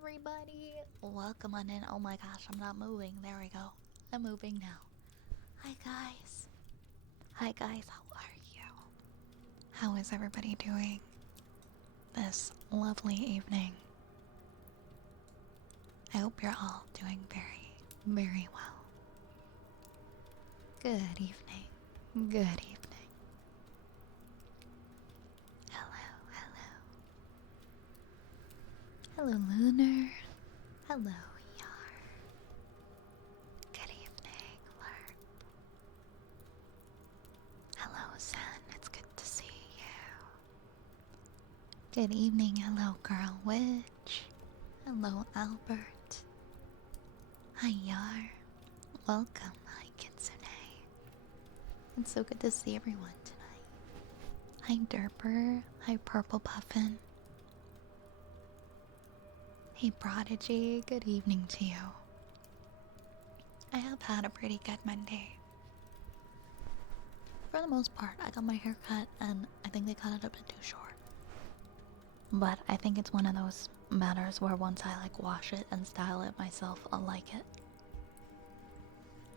everybody! Welcome on in. Oh my gosh, I'm not moving. There we go. I'm moving now. Hi guys. Hi guys, how are you? How is everybody doing this lovely evening? I hope you're all doing very, very well. Good evening. Good evening. Hello, hello. Hello, Lunar. Hello, Yar. Good evening, Lurk. Hello, Zen. It's good to see you. Good evening, hello, Girl Witch. Hello, Albert. Hi, Yar. Welcome, hi, Kitsune. It's so good to see everyone tonight. Hi, Derper. Hi, Purple Puffin. Hey, Prodigy. Good evening to you. I have had a pretty good Monday. For the most part, I got my hair cut and I think they cut it a bit too short. But I think it's one of those matters where once I like wash it and style it myself, I'll like it.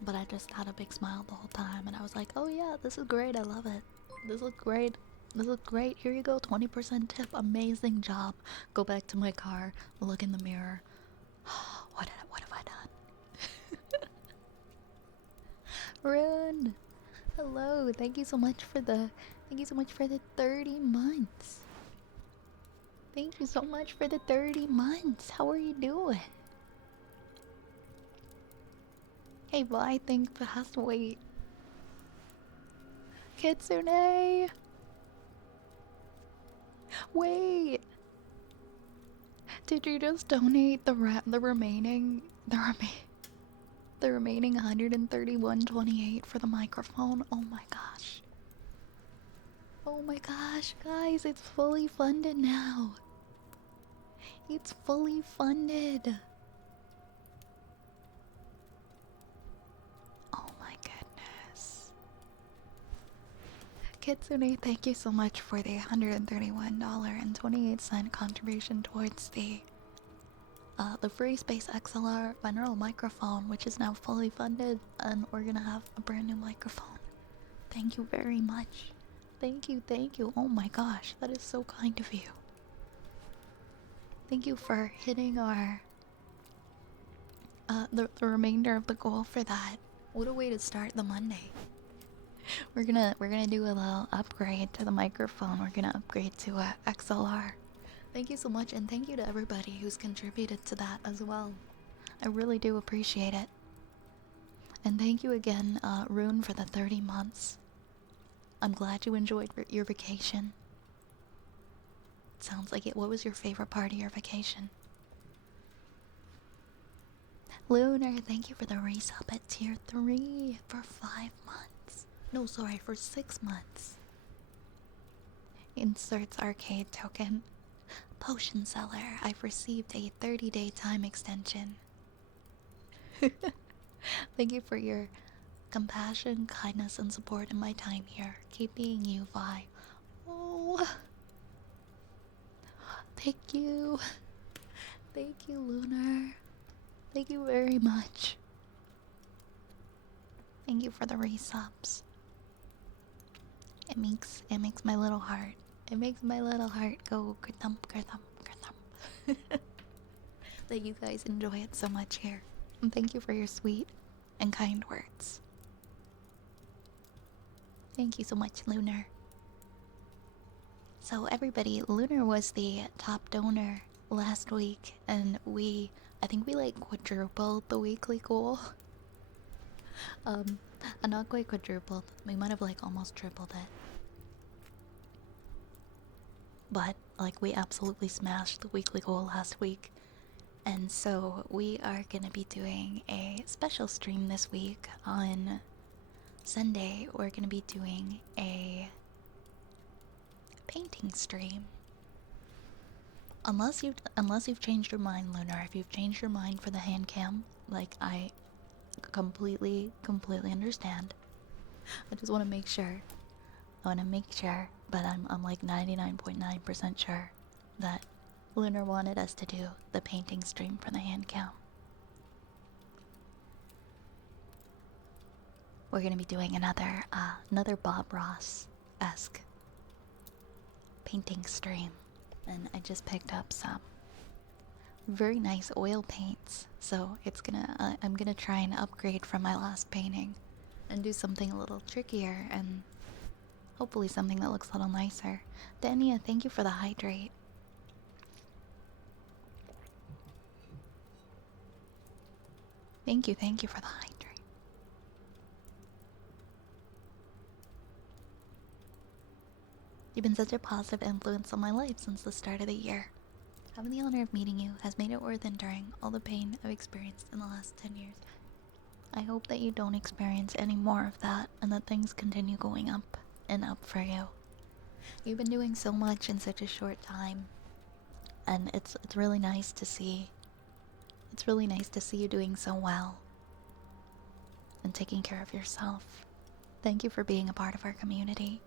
But I just had a big smile the whole time and I was like, oh yeah, this is great, I love it. This looks great. This looks great. Here you go, 20% tip. Amazing job. Go back to my car, look in the mirror. What have I done? Rune! Hello, thank you so much for the 30 months. Thank you so much for the 30 months. How are you doing? Hey, but I think fast. Wait. Kitsune! Wait! Did you just donate the remaining 131.28 for the microphone? Oh my gosh. Oh my gosh, guys, it's fully funded now. It's fully funded. Oh my goodness. Kitsune, thank you so much for the $131.28 contribution towards the Free Space XLR binaural microphone, which is now fully funded, and we're gonna have a brand new microphone. Thank you very much. Thank you, thank you. Oh my gosh, that is so kind of you. Thank you for hitting our the remainder of the goal for that. What a way to start the Monday. We're gonna do a little upgrade to the microphone. We're gonna upgrade to a XLR. Thank you so much, and thank you to everybody who's contributed to that as well. I really do appreciate it. And thank you again, Rune, for the 30 months. I'm glad you enjoyed your vacation. Sounds like it. What was your favorite part of your vacation? Lunar, thank you for the resub at tier 3 for 5 months. No, sorry, for 6 months. Inserts arcade token. Potion seller, I've received a 30-day time extension. Thank you for your compassion, kindness, and support in my time here. Keep being you, Vi. Oh, thank you. Thank you, Lunar. Thank you very much. Thank you for the resubs. It makes my little heart. It makes my little heart go kerthump, kerthump, kerthump. That you guys enjoy it so much here. And thank you for your sweet and kind words. Thank you so much, Lunar. So everybody, Lunar was the top donor last week, and I think we like quadrupled the weekly goal. Not quite quadrupled. We might have like almost tripled it. But like we absolutely smashed the weekly goal last week. And so we are gonna be doing a special stream this week on Sunday. We're gonna be doing a painting stream. Unless you've changed your mind, Lunar. If you've changed your mind for the hand cam, like I completely understand. I just want to make sure. But I'm like 99.9% sure that Lunar wanted us to do the painting stream for the hand cam. We're gonna be doing another Bob Ross-esque painting stream. And I just picked up some very nice oil paints, so I'm gonna try and upgrade from my last painting and do something a little trickier and hopefully something that looks a little nicer. Dania, thank you for the hydrate. Thank you for the hydrate. You've been such a positive influence on my life since the start of the year. Having the honor of meeting you has made it worth enduring all the pain I've experienced in the last 10 years. I hope that you don't experience any more of that and that things continue going up and up for you. You've been doing so much in such a short time, and it's really nice to see. It's really nice to see you doing so well and taking care of yourself. Thank you for being a part of our community.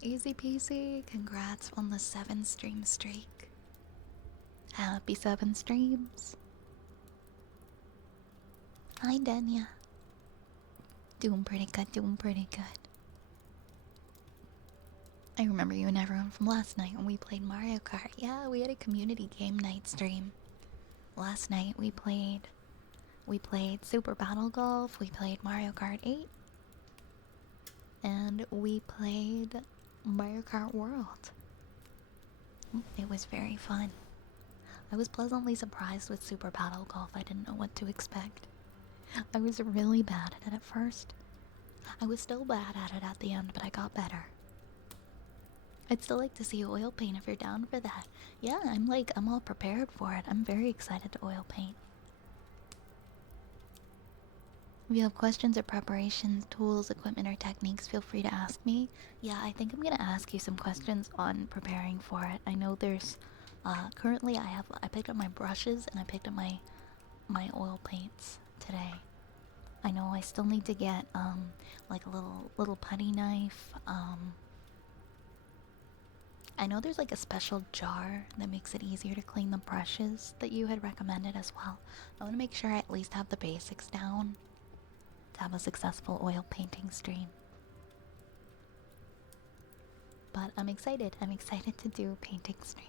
Easy peasy, congrats on the 7-stream streak. Happy 7 streams. Hi, Dania. Doing pretty good, doing pretty good. I remember you and everyone from last night when we played Mario Kart. Yeah, we had a community game night stream. Last night we played Super Battle Golf, we played Mario Kart 8, and we played Mario Kart World. It was very fun. I was pleasantly surprised with Super Battle Golf. I didn't know what to expect. I was really bad at it at first. I was still bad at it at the end, but I got better. I'd still like to see oil paint if you're down for that. Yeah, I'm all prepared for it. I'm very excited to oil paint. If you have questions or preparations, tools, equipment, or techniques, feel free to ask me. Yeah, I think I'm gonna ask you some questions on preparing for it. I know there's currently I picked up my brushes and I picked up my oil paints today. I know I still need to get like a little putty knife. I know there's like a special jar that makes it easier to clean the brushes that you had recommended as well. I want to make sure I at least have the basics down to have a successful oil painting stream. But I'm excited. I'm excited to do a painting stream.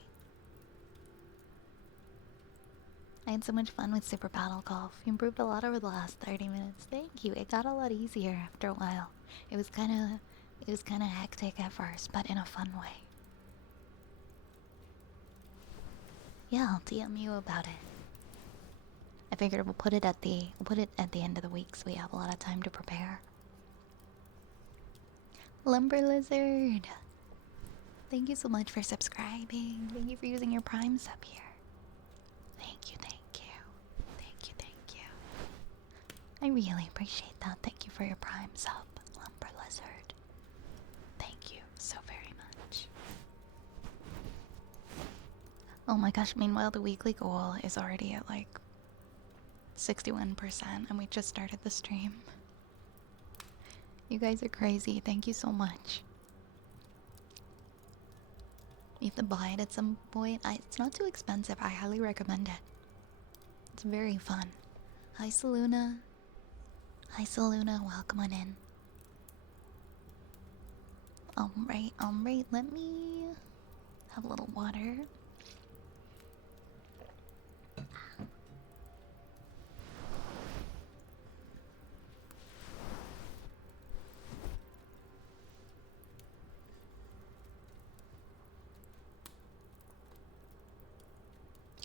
I had so much fun with Super Battle Golf. You improved a lot over the last 30 minutes. Thank you. It got a lot easier after a while. It was kind of hectic at first, but in a fun way. Yeah, I'll DM you about it. I figured we'll put it at the end of the week so we have a lot of time to prepare. Lumber Lizard, thank you so much for subscribing. Thank you for using your Prime sub here. Thank you, thank you, thank you, thank you. I really appreciate that. Thank you for your Prime sub, Lumber Lizard. Thank you so very much. Oh my gosh! Meanwhile, the weekly goal is already at like 61%, and we just started the stream. You guys are crazy. Thank you so much. You have to buy it at some point. It's not too expensive. I highly recommend it. It's very fun. Hi, Saluna. Hi, Saluna. Welcome on in. Alright. Let me have a little water.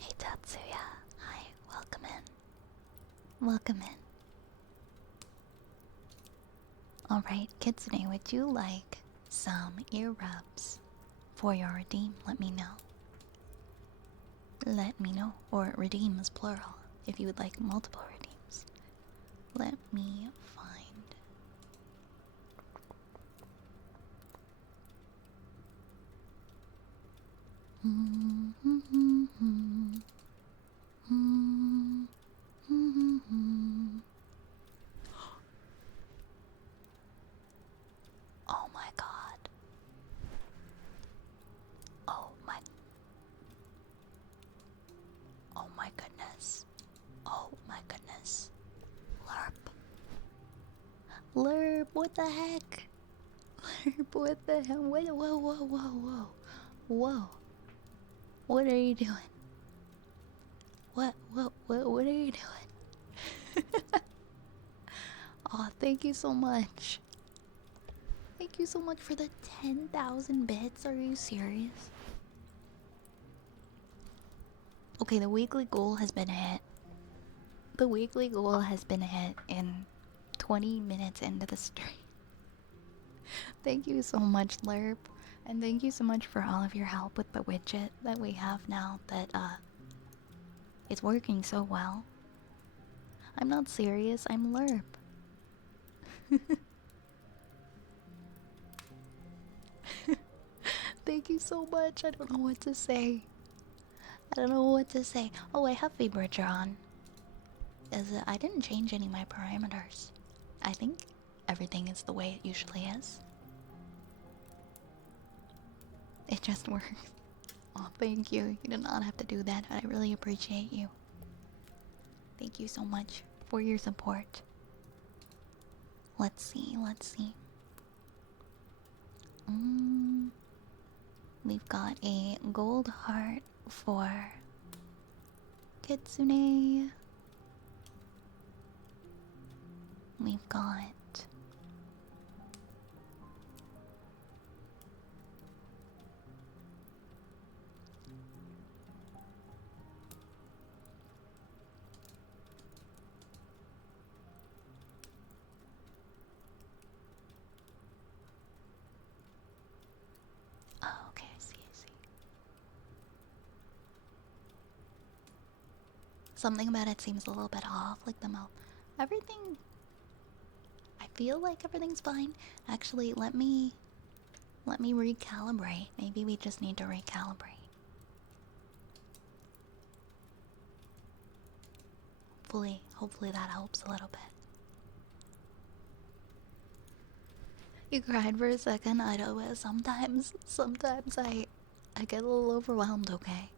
Hey Tatsuya, hi, welcome in. Welcome in. Alright, Kitsune, would you like some ear rubs for your redeem? Let me know. Let me know. Or redeem is plural, if you would like multiple redeems. Let me find. Oh my god. Oh my. my goodness. Oh my goodness. Lerp. Lerp, what the heck? Lerp, what the hell? Wait, whoa, whoa, whoa, whoa. Whoa. What are you doing? What are you doing? Aw, thank you so much. Thank you so much for the 10,000 bits. Are you serious? Okay, the weekly goal has been hit. The weekly goal has been hit in 20 minutes into the stream. Thank you so much, Lerp. And thank you so much for all of your help with the widget that we have now that, it's working so well. I'm not serious, I'm Lerp. Thank you so much. I don't know what to say. I don't know what to say. Oh, I have Vibrator on. I didn't change any of my parameters. I think everything is the way it usually is. It just works. Oh, thank you. You did not have to do that. I really appreciate you. Thank you so much for your support. Let's see, let's see. We've got a gold heart for Kitsune. We've got oh, okay, I see, I see. Something about it seems a little bit off, like the mouth. Everything, I feel like everything's fine. Actually, let me recalibrate. Maybe we just need to recalibrate. Hopefully that helps a little bit. You cried for a second. I know it. Sometimes I get a little overwhelmed. Okay.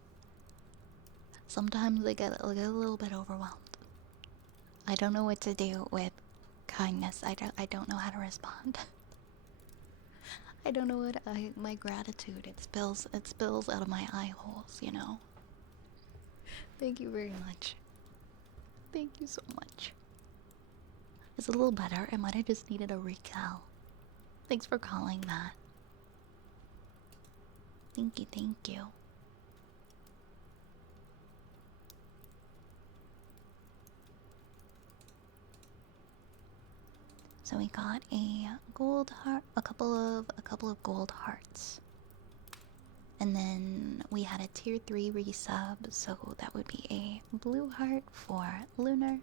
Sometimes I get a little bit overwhelmed. I don't know what to do with kindness. I don't know how to respond. I don't know what my gratitude. It spills out of my eye holes. You know. Thank you very much. Thank you so much. It's a little better. I might have just needed a recal. Thanks for calling that. Thank you, thank you. So we got a gold heart, a couple of gold hearts. And then we had a tier 3 resub, so that would be a blue heart for Lunar.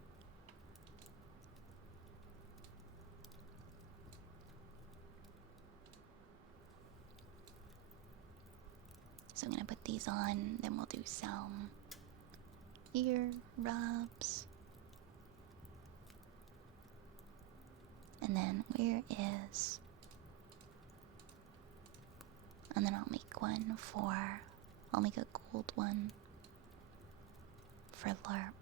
So I'm gonna put these on, then we'll do some ear rubs. And then where is... And then I'll make one for... I'll make a gold one for Lerp.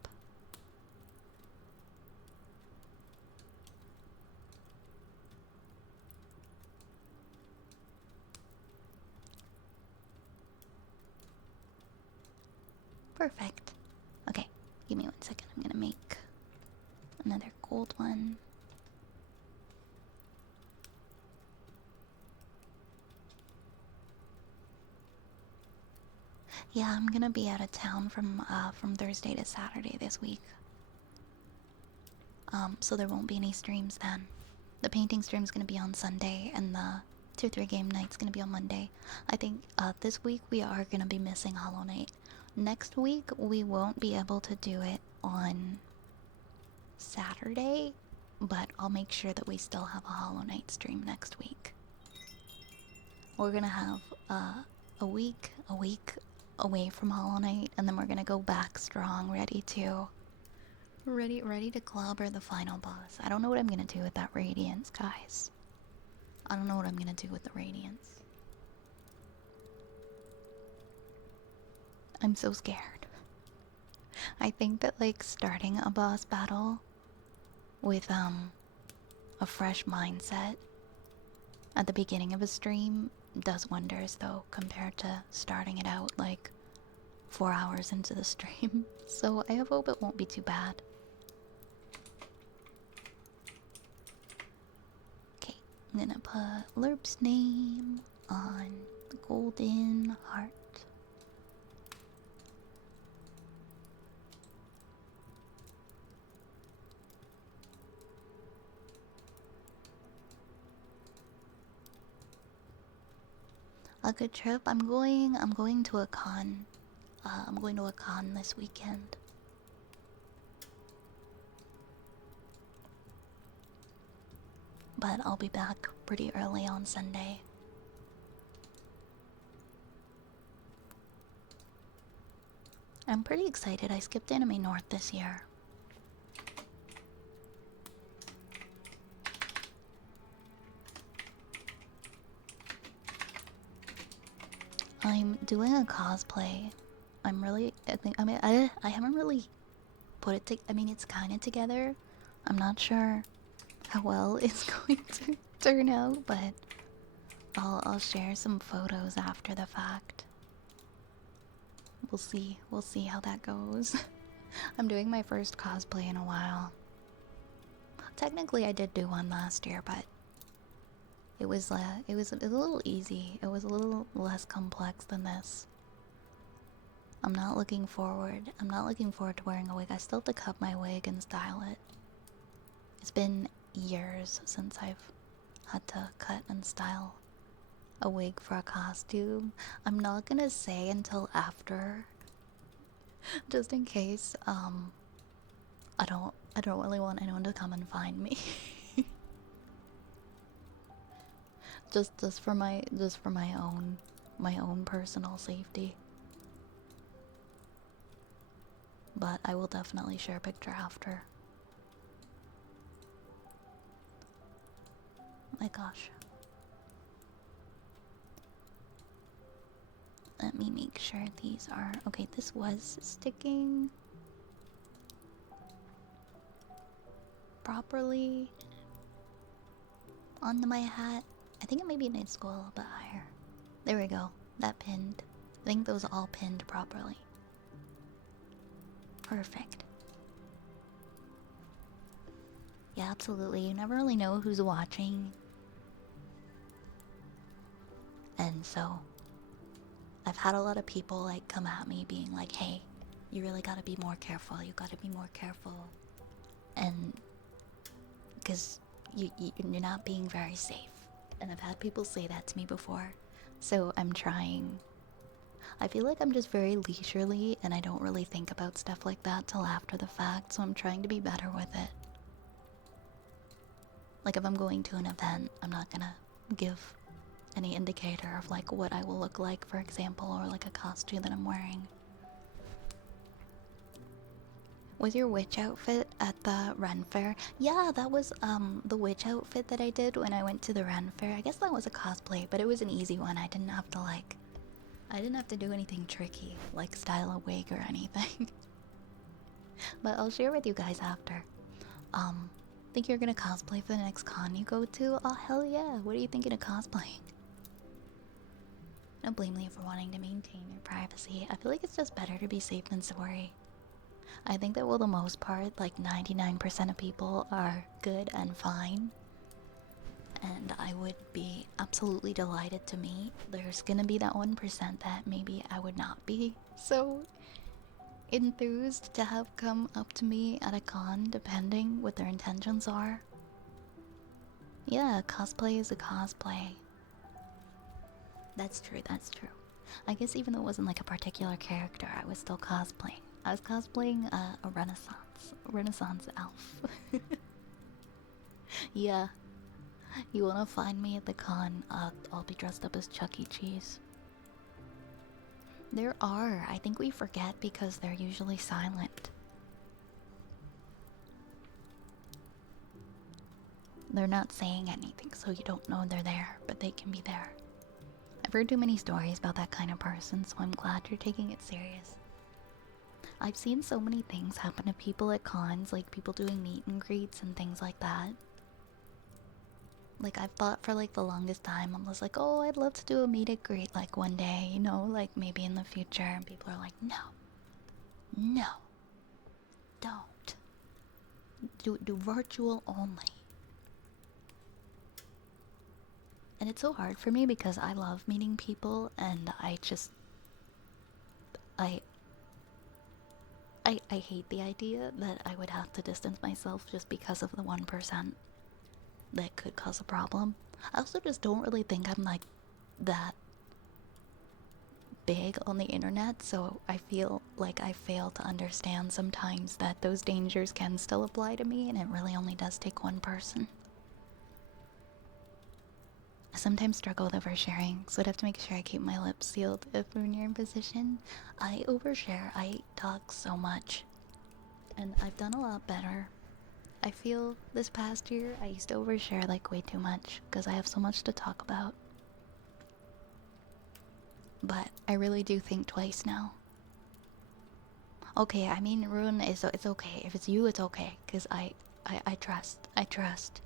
Perfect. Okay, give me 1 second. I'm gonna make another gold one. Yeah, I'm gonna be out of town from Thursday to Saturday this week. So there won't be any streams then. The painting stream's gonna be on Sunday, and the 2-3 game night's gonna be on Monday. I think this week we are gonna be missing Hollow Knight. Next week we won't be able to do it on Saturday, but I'll make sure that we still have a Hollow Knight stream next week. We're gonna have a week away from Hollow Knight, and then we're gonna go back strong, ready to clobber the final boss. I don't know what I'm gonna do with that Radiance, guys. I don't know what I'm gonna do with the Radiance. I'm so scared. I think that like starting a boss battle with a fresh mindset at the beginning of a stream does wonders though compared to starting it out like 4 hours into the stream. So I hope it won't be too bad. Okay, I'm gonna put Lerp's name on the golden heart. A good trip. I'm going to a con. I'm going to a con this weekend. But I'll be back pretty early on Sunday. I'm pretty excited. I skipped Anime North this year. I'm doing a cosplay. I haven't really put it I mean, it's kind of together. I'm not sure how well it's going to turn out, but I'll share some photos after the fact. We'll see. We'll see how that goes. I'm doing my first cosplay in a while. Technically, I did do one last year, but it was a little easy. It was a little less complex than this. I'm not looking forward to wearing a wig. I still have to cut my wig and style it. It's been years since I've had to cut and style a wig for a costume. I'm not gonna say until after, just in case. I don't really want anyone to come and find me. just for my own personal safety. But I will definitely share a picture after. My gosh. Let me make sure these are okay. This was sticking properly onto my hat. I think it maybe needs to go a little bit higher. There we go. That pinned. I think those all pinned properly. Perfect. Yeah, absolutely. You never really know who's watching. And so I've had a lot of people like come at me being like, hey, you really gotta be more careful. You gotta be more careful. And because you're not being very safe. And I've had people say that to me before. So I'm trying. I feel like I'm just very leisurely and I don't really think about stuff like that till after the fact. So I'm trying to be better with it. Like if I'm going to an event, I'm not gonna give any indicator of like what I will look like, for example, or like a costume that I'm wearing. Was your witch outfit at the Ren Fair? Yeah, that was the witch outfit that I did when I went to the Ren Fair. I guess that was a cosplay, but it was an easy one. I didn't have to do anything tricky, like style a wig or anything. But I'll share with you guys after. Think you're gonna cosplay for the next con you go to? Oh hell yeah, what are you thinking of cosplaying? Don't blame me for wanting to maintain your privacy. I feel like it's just better to be safe than sorry. I think that, well, the most part, like 99% of people are good and fine. And I would be absolutely delighted to meet. There's gonna be that 1% that maybe I would not be so enthused to have come up to me at a con, depending what their intentions are. Yeah, cosplay is a cosplay. That's true, that's true. I guess even though it wasn't like a particular character, I was still cosplaying. I was cosplaying a Renaissance elf. Yeah. You wanna find me at the con, I'll be dressed up as Chuck E. Cheese. There are. I think we forget because they're usually silent. They're not saying anything, so you don't know they're there, but they can be there. I've heard too many stories about that kind of person, so I'm glad you're taking it serious. I've seen so many things happen to people at cons, like people doing meet and greets and things like that. Like, I've thought for like the longest time, I was like, oh, I'd love to do a meet and greet like one day, you know, like maybe in the future. And people are like, no, no, don't. Do virtual only. And it's so hard for me because I love meeting people and I I hate the idea that I would have to distance myself just because of the 1% that could cause a problem. I also just don't really think I'm like that big on the internet, so I feel like I fail to understand sometimes that those dangers can still apply to me and it really only does take one person. I sometimes struggle with oversharing, so I'd have to make sure I keep my lips sealed if when you're in position. I overshare, I talk so much, and I've done a lot better. I feel this past year I used to overshare like way too much because I have so much to talk about. But I really do think twice now. Okay, I mean, Rune, it's okay. If it's you, it's okay, because I trust. I trust.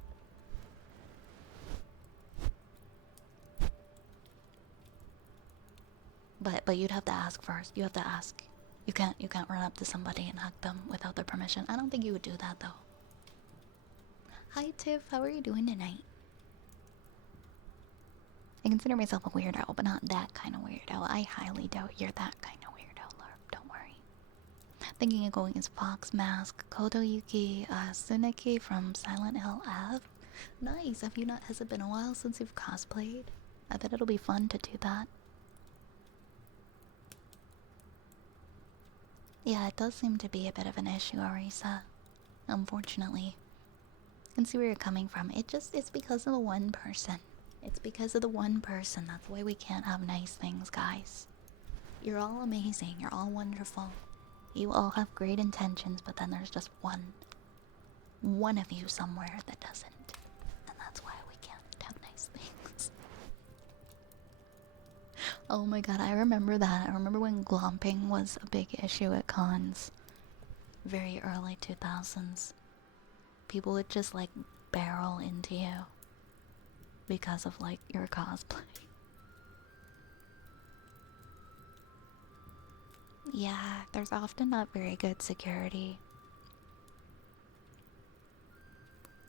But you'd have to ask first. You have to ask. You can't run up to somebody and hug them without their permission. I don't think you would do that though. Hi Tiff, how are you doing tonight? I consider myself a weirdo, but not that kind of weirdo. I highly doubt you're that kind of weirdo, Lurp. Don't worry. Thinking of going as Fox Mask, Kotoyuki, Tsuneki from Silent Hill F. Nice. Has it been a while since you've cosplayed? I bet it'll be fun to do that. Yeah, it does seem to be a bit of an issue, Arisa. Unfortunately. I can see where you're coming from. It's because of the one person. It's because of the one person. That's why we can't have nice things, guys. You're all amazing. You're all wonderful. You all have great intentions, but then there's just one of you somewhere that doesn't. And that's why we can't have nice things. Oh my god, I remember that. I remember when glomping was a big issue at cons. Very early 2000s. People would just like barrel into you because of like your cosplay. Yeah, there's often not very good security.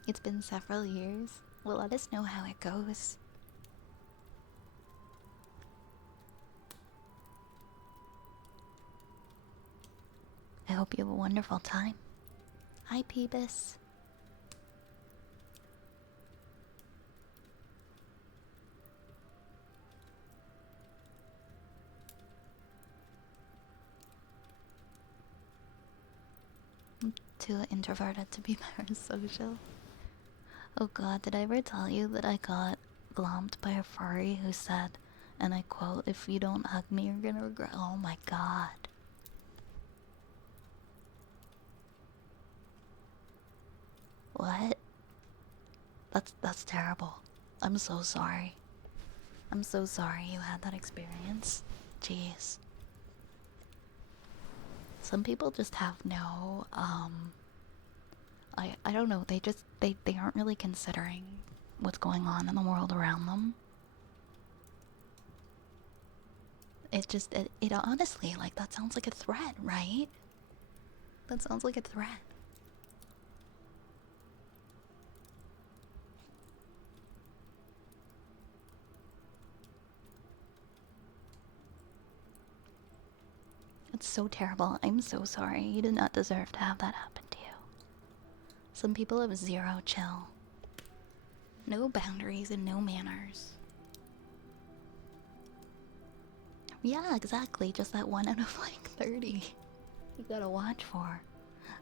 It's been several years. Well, let us know how it goes. I hope you have a wonderful time. Hi, Peebus. I'm too introverted to be parasocial. Oh god, did I ever tell you that I got glomped by a furry who said, and I quote, "If you don't hug me, you're gonna regret." Oh my god. What? That's terrible. I'm so sorry. I'm so sorry you had that experience. Jeez. Some people just have no, I don't know, they aren't really considering what's going on in the world around them. It honestly, like, that sounds like a threat, right? That sounds like a threat. It's so terrible. I'm so sorry. You did not deserve to have that happen to you. Some people have zero chill. No boundaries and no manners. Yeah, exactly. Just that one out of like 30 you gotta watch for.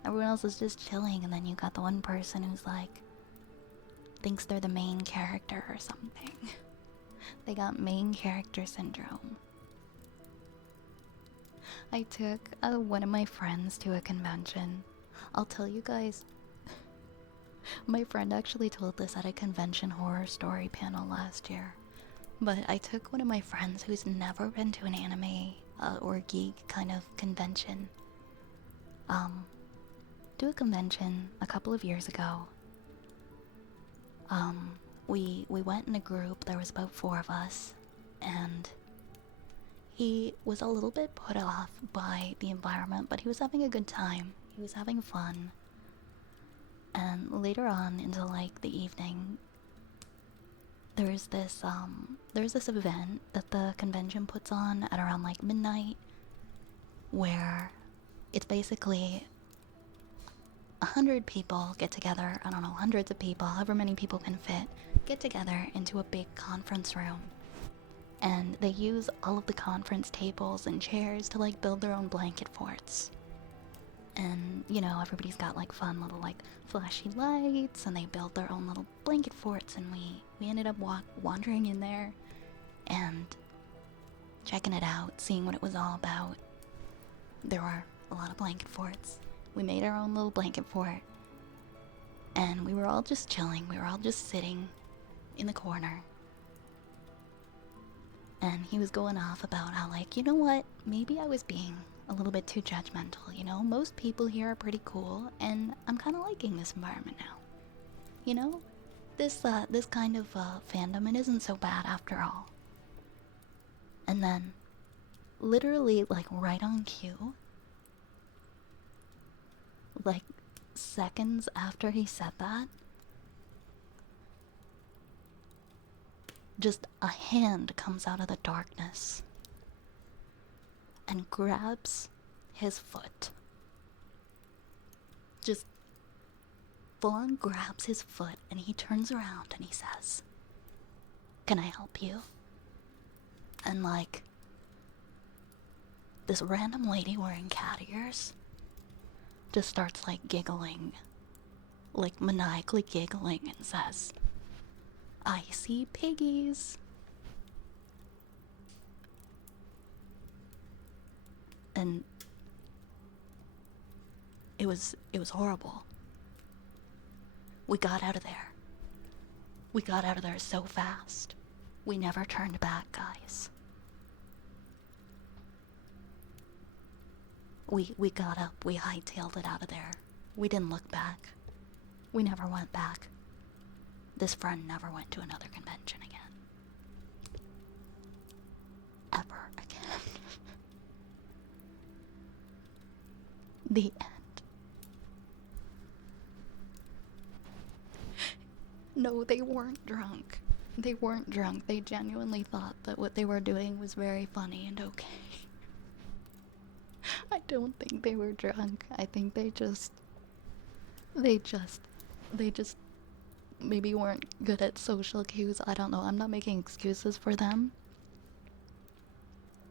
Everyone else is just chilling, and then you got the one person who's like, thinks they're the main character or something. They got main character syndrome. I took one of my friends to a convention. I'll tell you guys, my friend actually told this at a convention horror story panel last year. But I took one of my friends who's never been to an anime or geek kind of convention. um, to a convention a couple of years ago. We went in a group. There was about 4 of us, and he was a little bit put off by the environment, but he was having a good time. He was having fun. And later on into like the evening, there's this event that the convention puts on at around like midnight, where it's basically 100 people get together. I don't know, hundreds of people, however many people can fit, get together into a big conference room. And they use all of the conference tables and chairs to like build their own blanket forts. And, you know, everybody's got like fun little like flashy lights, and they build their own little blanket forts. And we ended up wandering in there and checking it out, seeing what it was all about. There were a lot of blanket forts. We made our own little blanket fort, and we were all just chilling. We were all just sitting in the corner. And he was going off about how, like, you know what, maybe I was being a little bit too judgmental, you know? Most people here are pretty cool, and I'm kind of liking this environment now. You know? This kind of fandom, it isn't so bad after all. And then, literally, like, right on cue, like, seconds after he said that, just a hand comes out of the darkness and grabs his foot. Just full on grabs his foot, and he turns around and he says, "Can I help you?" And like, this random lady wearing cat ears just starts like giggling, like maniacally giggling, and says, "I see piggies." And it was horrible. We got out of there. We got out of there so fast. We never turned back, guys. We got up, we hightailed it out of there. We didn't look back. We never went back. This friend never went to another convention again. Ever again. The end. No, they weren't drunk. They weren't drunk. They genuinely thought that what they were doing was very funny and okay. I don't think they were drunk. I think they just maybe weren't good at social cues. I don't know. I'm not making excuses for them.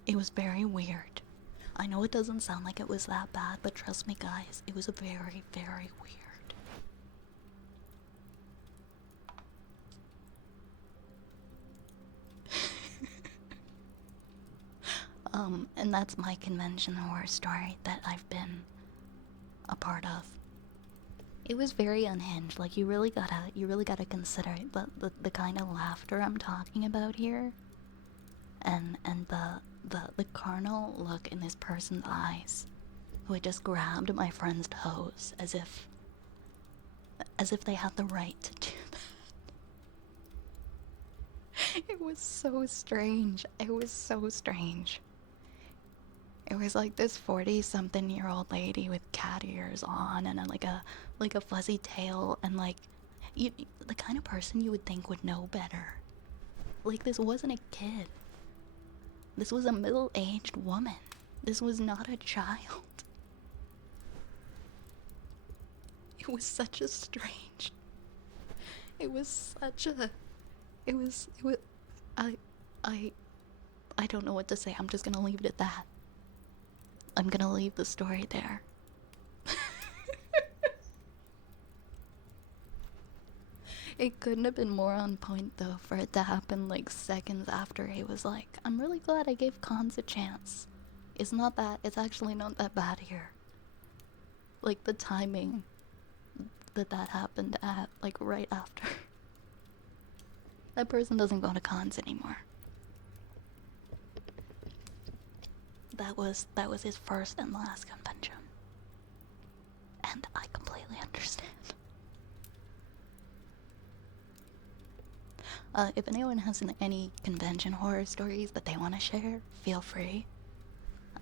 It was very weird. I know it doesn't sound like it was that bad, but trust me, guys, it was very, very weird. And that's my convention horror story that I've been a part of. It was very unhinged. Like, you really gotta consider the kind of laughter I'm talking about here, and the carnal look in this person's eyes, who had just grabbed my friend's toes as if they had the right to do that. It was so strange. It was so strange. It was like this 40-something-year-old lady with cat ears on and like a fuzzy tail, and like the kind of person you would think would know better. Like, this wasn't a kid. This was a middle-aged woman. This was not a child. It was such a strange. It was such a. It was. I don't know what to say. I'm just gonna leave it at that. I'm gonna leave the story there. It couldn't have been more on point, though, for it to happen like seconds after he was like, "I'm really glad I gave cons a chance. It's actually not that bad here." Like, the timing that happened at, like, right after. That person doesn't go to cons anymore. That was his first and last convention. And I completely understand. If anyone has any convention horror stories that they want to share, feel free.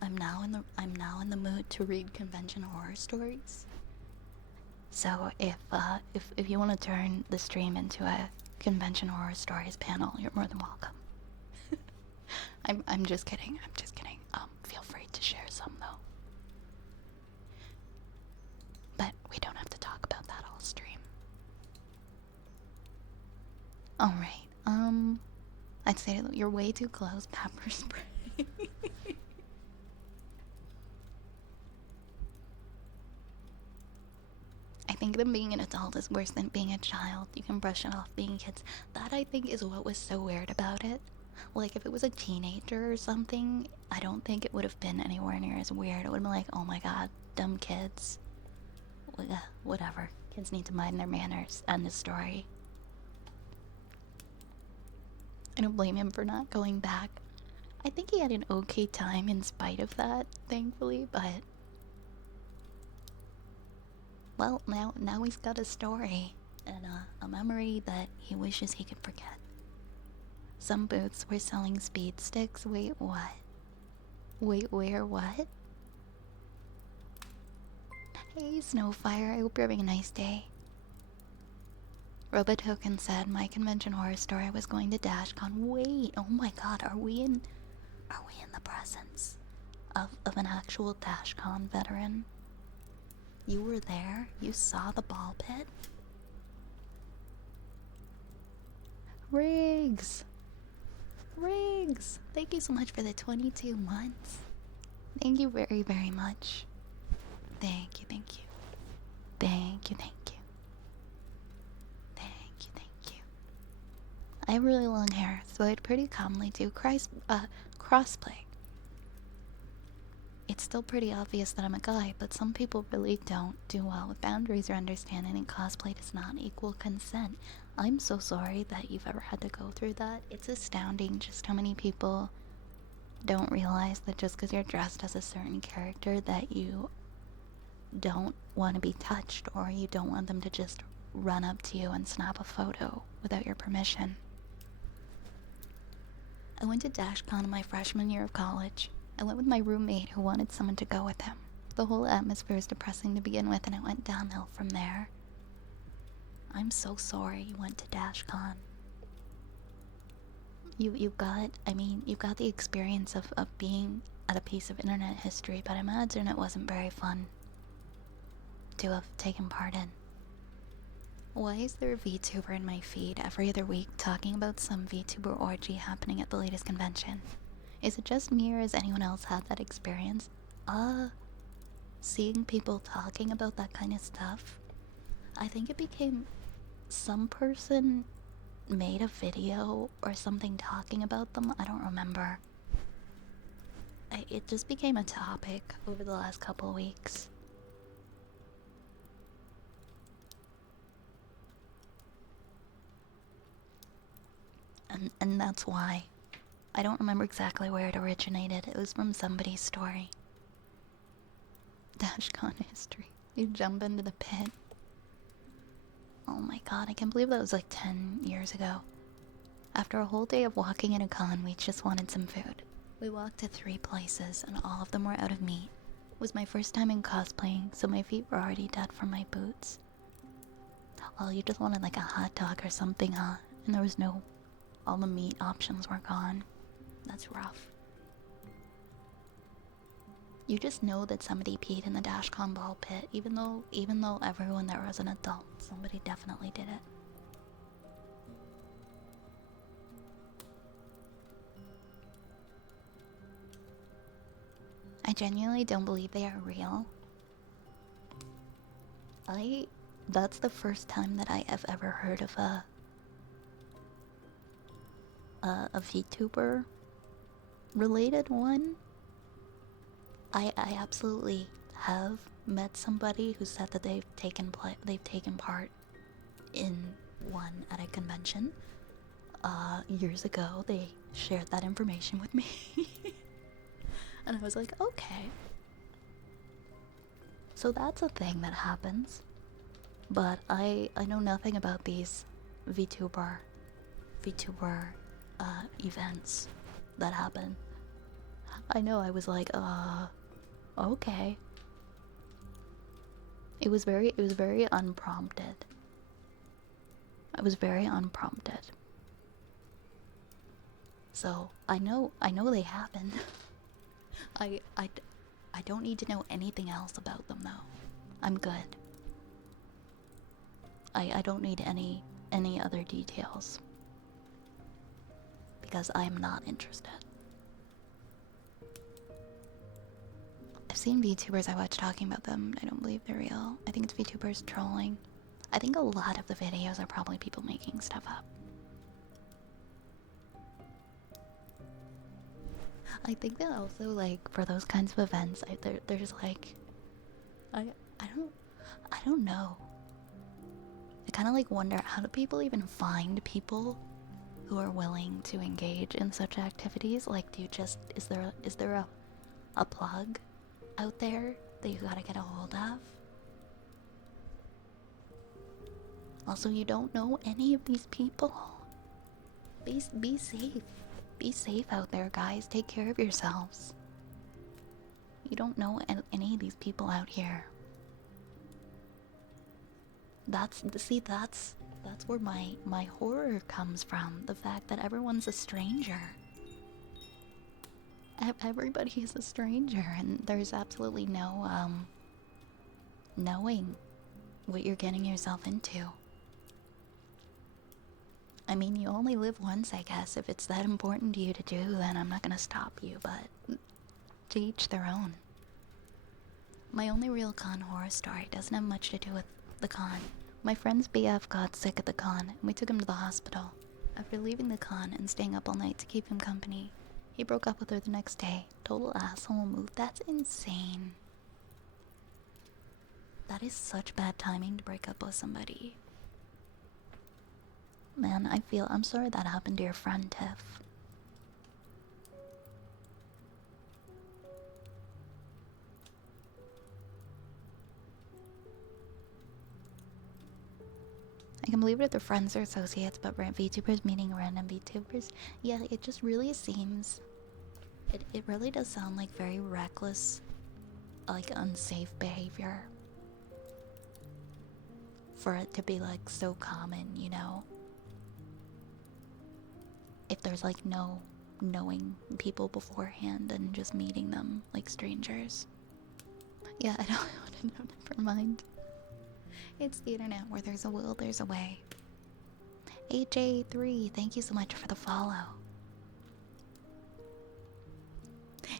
I'm now in the mood to read convention horror stories. So if you want to turn the stream into a convention horror stories panel, you're more than welcome. I'm just kidding. I'm just kidding. Feel free to share some though. But we don't have to talk about that all stream. All right. I'd say that you're way too close. Pepper spray. I think that being an adult is worse than being a child. You can brush it off being kids. That, I think, is what was so weird about it. Like, if it was a teenager or something, I don't think it would have been anywhere near as weird. It would have been like, oh my god, dumb kids. Whatever. Kids need to mind their manners. End of story. I don't blame him for not going back. I think he had an okay time in spite of that, thankfully, but... Well, now he's got a story, and a memory that he wishes he could forget. Some booths were selling speed sticks. Wait, what? Wait, where, what? Hey, Snowfire, I hope you're having a nice day. Robotoken said my convention horror story was going to DashCon. Wait, oh my god, are we in the presence of an actual DashCon veteran? You were there? You saw the ball pit? Riggs! Riggs! Thank you so much for the 22 months. Thank you very, very much. Thank you, thank you. Thank you, thank you. Thank you, thank you. I have really long hair, so I'd pretty commonly do crossplay. It's still pretty obvious that I'm a guy, but some people really don't do well with boundaries or understanding that cosplay does not equal consent. I'm so sorry that you've ever had to go through that. It's astounding just how many people don't realize that just because you're dressed as a certain character that you don't want to be touched, or you don't want them to just run up to you and snap a photo without your permission. I went to DashCon in my freshman year of college. I went with my roommate who wanted someone to go with him. The whole atmosphere was depressing to begin with, and it went downhill from there. I'm so sorry you went to DashCon. You've got the experience of being at a piece of internet history, but I imagine it wasn't very fun to have taken part in. Why is there a VTuber in my feed every other week talking about some VTuber orgy happening at the latest convention? Is it just me, or has anyone else had that experience? Seeing people talking about that kind of stuff. I think it became some person made a video or something talking about them. I don't remember. It just became a topic over the last couple of weeks. And that's why. I don't remember exactly where it originated. It was from somebody's story. DashCon history. You jump into the pit. Oh my god, I can't believe that was like 10 years ago. After a whole day of walking in a con, we just wanted some food. We walked to 3 places, and all of them were out of meat. It was my first time in cosplaying, so my feet were already dead from my boots. Well, you just wanted like a hot dog or something, huh? And there was no... all the meat options were gone. That's rough. You just know that somebody peed in the DashCon ball pit, even though everyone there was an adult. Somebody definitely did it. I genuinely don't believe they are real. That's the first time that I have ever heard of a VTuber related one. I absolutely have met somebody who said that they've taken part in one at a convention. Years ago, they shared that information with me. And I was like, okay. So that's a thing that happens. But I know nothing about these VTuber events that happen. I know, I was like, okay. It was very unprompted. I was very unprompted. So I know they happen. I don't need to know anything else about them though. I'm good. I don't need any other details. Because I am not interested. I've seen VTubers I watch talking about them. I don't believe they're real. I think it's VTubers trolling. I think a lot of the videos are probably people making stuff up. I think that also, like, for those kinds of events, there's like, I don't know. I kind of like wonder, how do people even find people who are willing to engage in such activities? Like, do you just, is there a plug out there that you gotta get a hold of? Also, you don't know any of these people. Be safe. Be safe out there, guys. Take care of yourselves. You don't know any of these people out here. That's where my horror comes from. The fact that everyone's a stranger. Everybody is a stranger, and there's absolutely no knowing what you're getting yourself into. I mean, you only live once, I guess. If it's that important to you to do, then I'm not gonna stop you, but to each their own. My only real con horror story doesn't have much to do with the con. My friend's BF got sick at the con, and we took him to the hospital. After leaving the con and staying up all night to keep him company, he broke up with her the next day. Total asshole move. That's insane. That is such bad timing to break up with somebody. Man, I'm sorry that happened to your friend, Tiff. I can believe it if they're friends or associates, but VTubers meeting random VTubers, yeah, it just really seems... It really does sound like very reckless, like unsafe behavior. For it to be like so common, you know? If there's like no knowing people beforehand and just meeting them like strangers. Yeah, I don't want to know, never mind. It's the internet, where there's a will, there's a way. AJ3, thank you so much for the follow.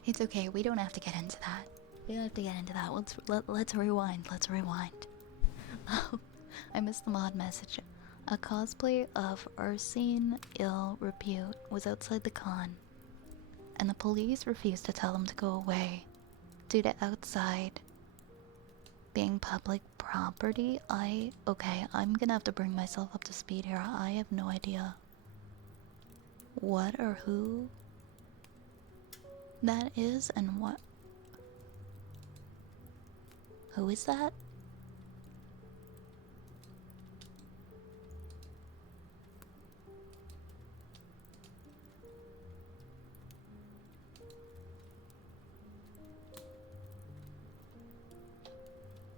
It's okay, we don't have to get into that. We don't have to get into that. Let's rewind, let's rewind. I missed the mod message. A cosplay of Ursine ill repute was outside the con, and the police refused to tell him to go away due to outside being public property. Okay, I'm gonna have to bring myself up to speed here. I have no idea what or who that is and what. Who is that?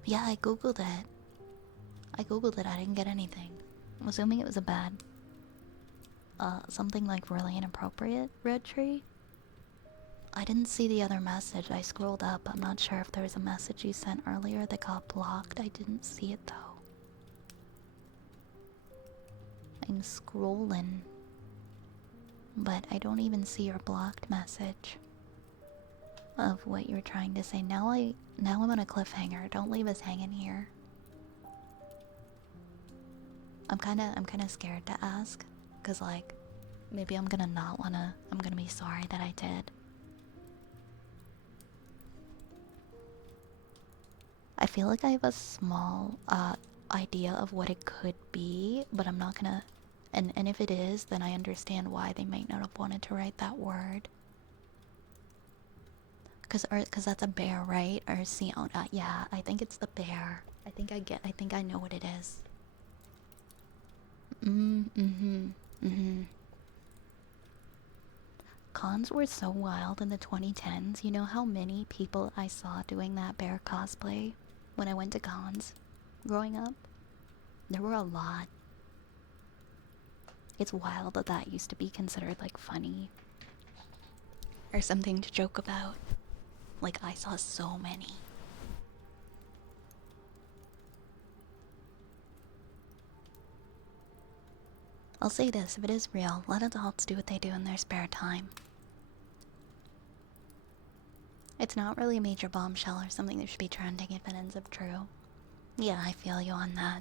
Yeah, I googled it. I didn't get anything. I'm assuming it was a bad, something like really inappropriate red tree. I didn't see the other message. I scrolled up. I'm not sure if there was a message you sent earlier that got blocked. I didn't see it though. I'm scrolling, but I don't even see your blocked message of what you're trying to say. Now I'm on a cliffhanger. Don't leave us hanging here. I'm kind of scared to ask, cause like maybe I'm gonna be sorry that I did. I feel like I have a small idea of what it could be, but I'm not gonna, and if it is, then I understand why they might not have wanted to write that word. Cause that's a bear, right? Or sea otter. Yeah, I think it's the bear. I think I know what it is. Mm-hmm. Cons were so wild in the 2010s. You know how many people I saw doing that bear cosplay when I went to cons growing up? There were a lot. It's wild that that used to be considered like funny or something to joke about. Like, I saw so many. I'll say this, if it is real, let adults do what they do in their spare time. It's not really a major bombshell or something that should be trending if it ends up true. Yeah, I feel you on that.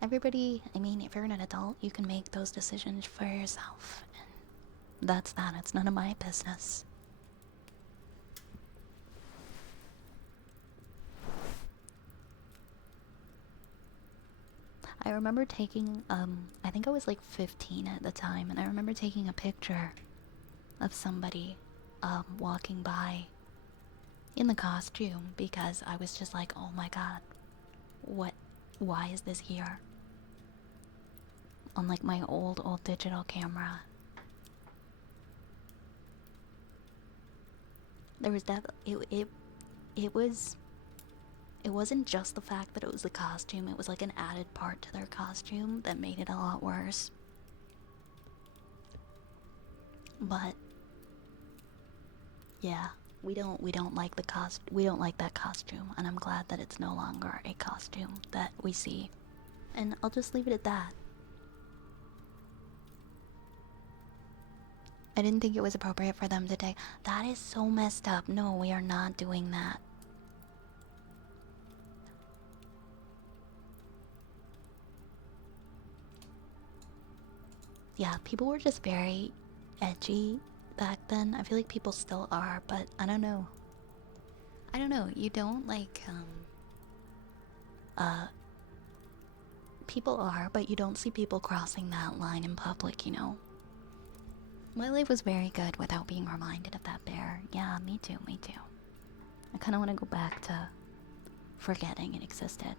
Everybody, I mean, if you're an adult, you can make those decisions for yourself. And that's that. It's none of my business. I remember taking, I think I was like 15 at the time, and I remember taking a picture of somebody, walking by in the costume because I was just like, oh my god, why is this here? On like my old digital camera. There was it was, it wasn't just the fact that it was the costume, it was like an added part to their costume that made it a lot worse. But yeah, we don't like we don't like that costume, and I'm glad that it's no longer a costume that we see. And I'll just leave it at that. I didn't think it was appropriate for them to take. That is so messed up. No, we are not doing that. Yeah, people were just very edgy back then. I feel like people still are, but I don't know. I don't know. You don't like, people are, but you don't see people crossing that line in public, you know? My life was very good without being reminded of that bear. Yeah, me too, me too. I kind of want to go back to forgetting it existed.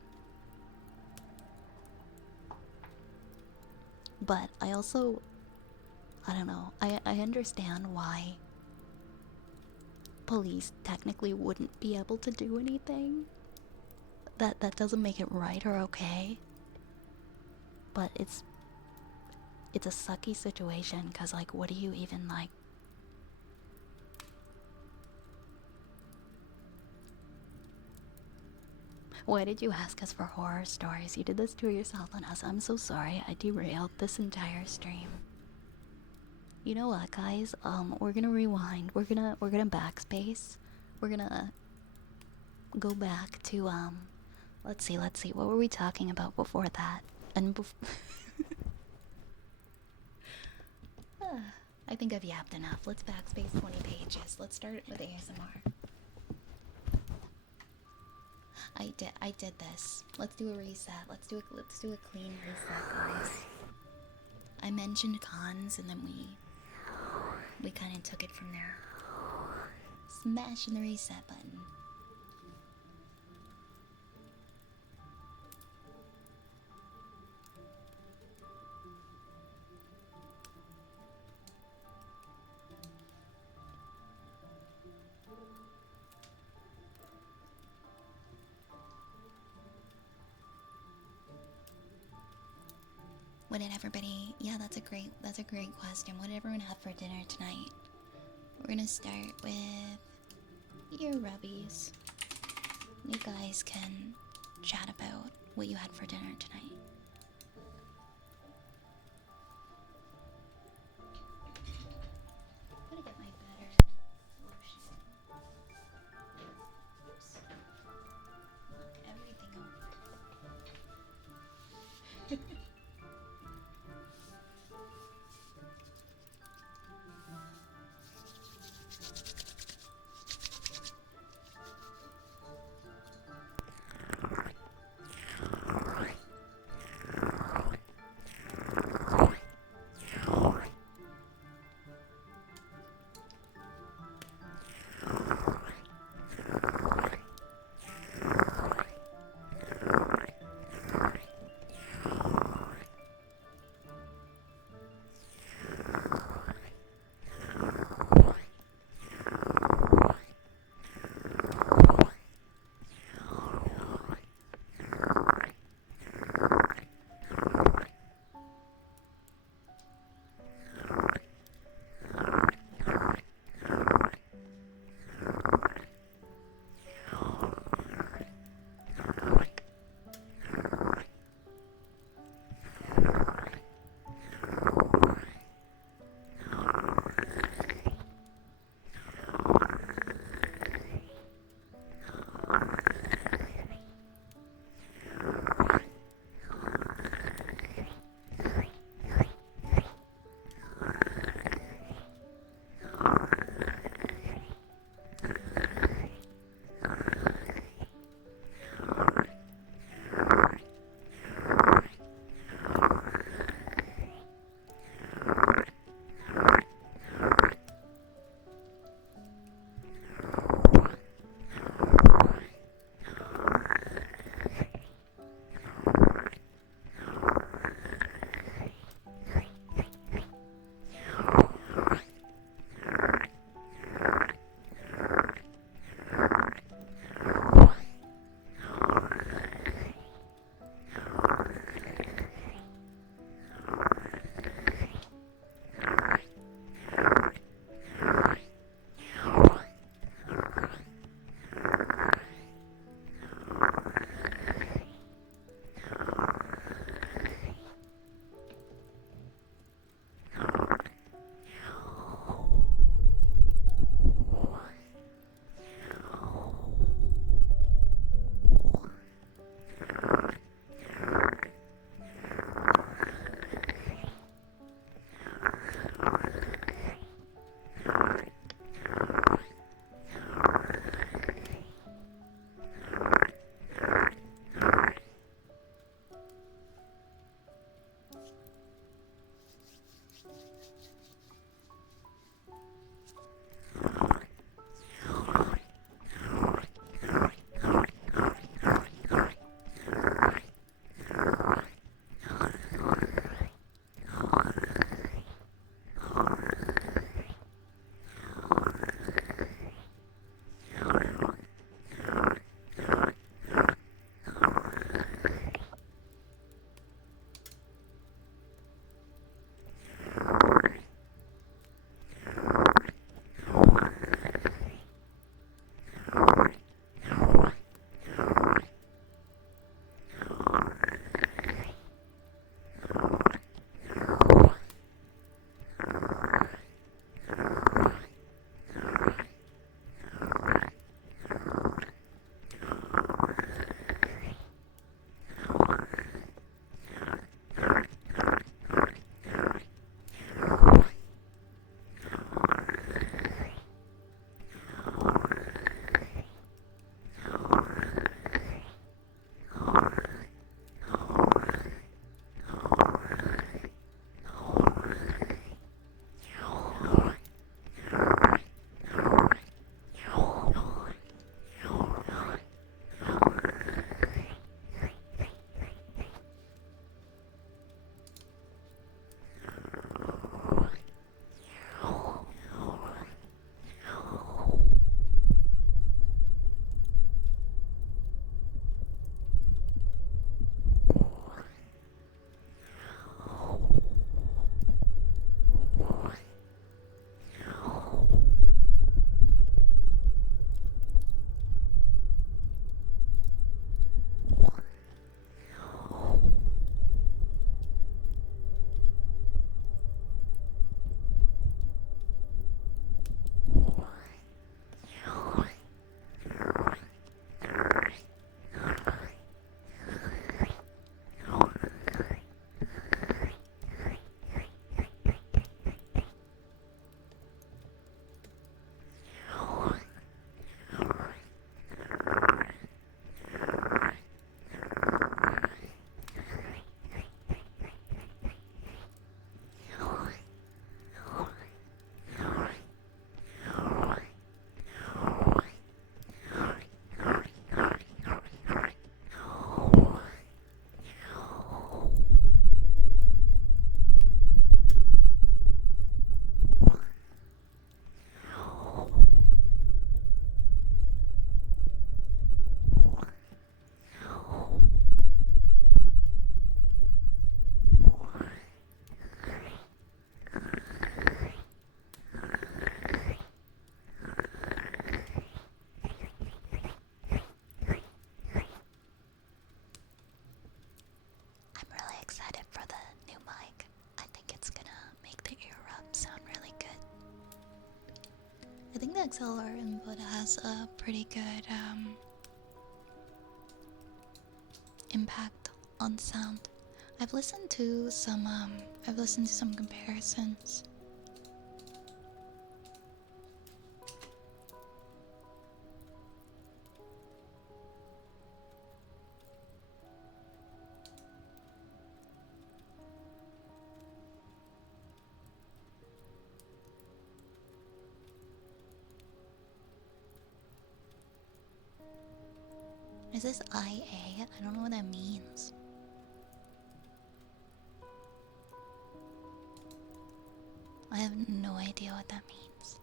But I also, I don't know, I understand why police technically wouldn't be able to do anything. That doesn't make it right or okay. But it's a sucky situation, because like, what do you even like? Why did you ask us for horror stories? You did this to yourself and us. I'm so sorry. I derailed this entire stream. You know what, guys? We're gonna rewind. We're gonna backspace. We're gonna go back to let's see. What were we talking about before that? And I think I've yapped enough. Let's backspace 20 pages. Let's start with ASMR. I did this. Let's do a reset. Let's do a clean reset, guys. I mentioned cons and then we kind of took it from there. Smashing the reset button. What did everybody? Yeah, that's a great question. What did everyone have for dinner tonight? We're gonna start with your rubbies. You guys can chat about what you had for dinner tonight. I'm gonna get my better lotion. Oops. Knock everything over. XLR input has a pretty good impact on sound. I've listened to some comparisons. Is this IA? I don't know what that means. I have no idea what that means.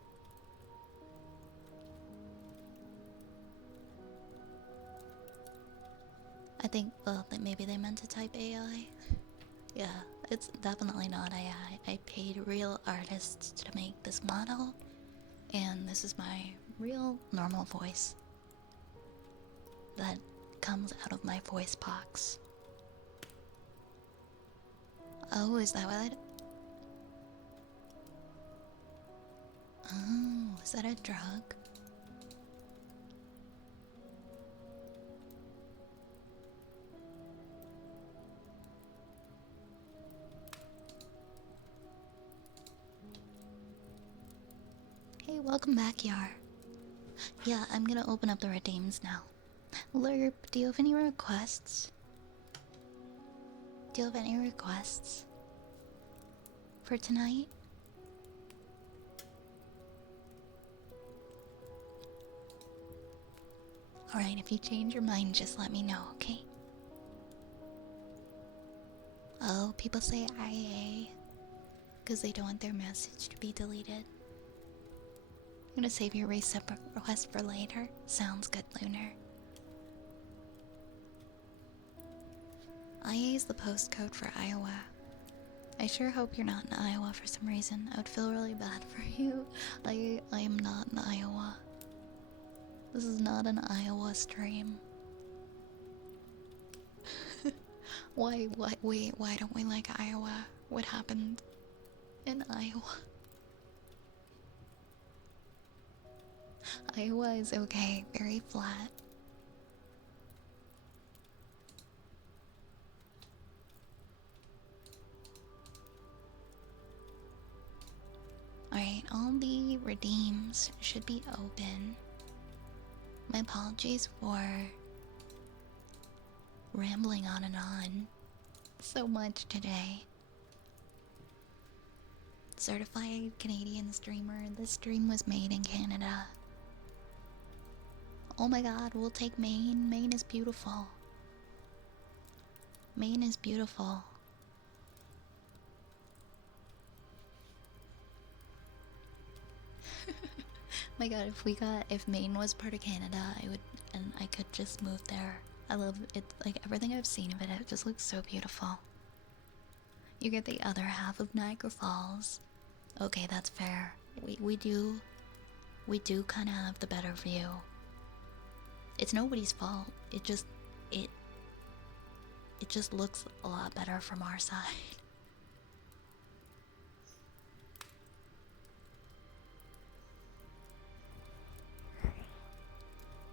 I think, well, maybe they meant to type AI. Yeah, it's definitely not AI. I paid real artists to make this model, and this is my real normal voice that comes out of my voice box. Oh, is that what? Oh, is that a drug? Hey, welcome back, Yar. Yeah, I'm gonna open up the redeems now. Lerp, do you have any requests? Do you have any requests for tonight? Alright, if you change your mind, just let me know, okay? Oh, people say IA because they don't want their message to be deleted. I'm gonna save your race separate request for later. Sounds good, Lunar. IA is the postcode for Iowa. I sure hope you're not in Iowa for some reason. I would feel really bad for you. I am not in Iowa. This is not an Iowa stream. Wait, why don't we like Iowa? What happened in Iowa? Iowa is okay, very flat. Alright, all the redeems should be open. My apologies for rambling on and on so much today. Certified Canadian streamer. This stream was made in Canada. Oh my god, we'll take Maine. Maine is beautiful. Maine is beautiful. My god, if Maine was part of Canada, I could just move there. I love it, like everything I've seen of it, it just looks so beautiful. You get the other half of Niagara Falls. Okay, that's fair. We do kind of have the better view. It's nobody's fault. It just looks a lot better from our side.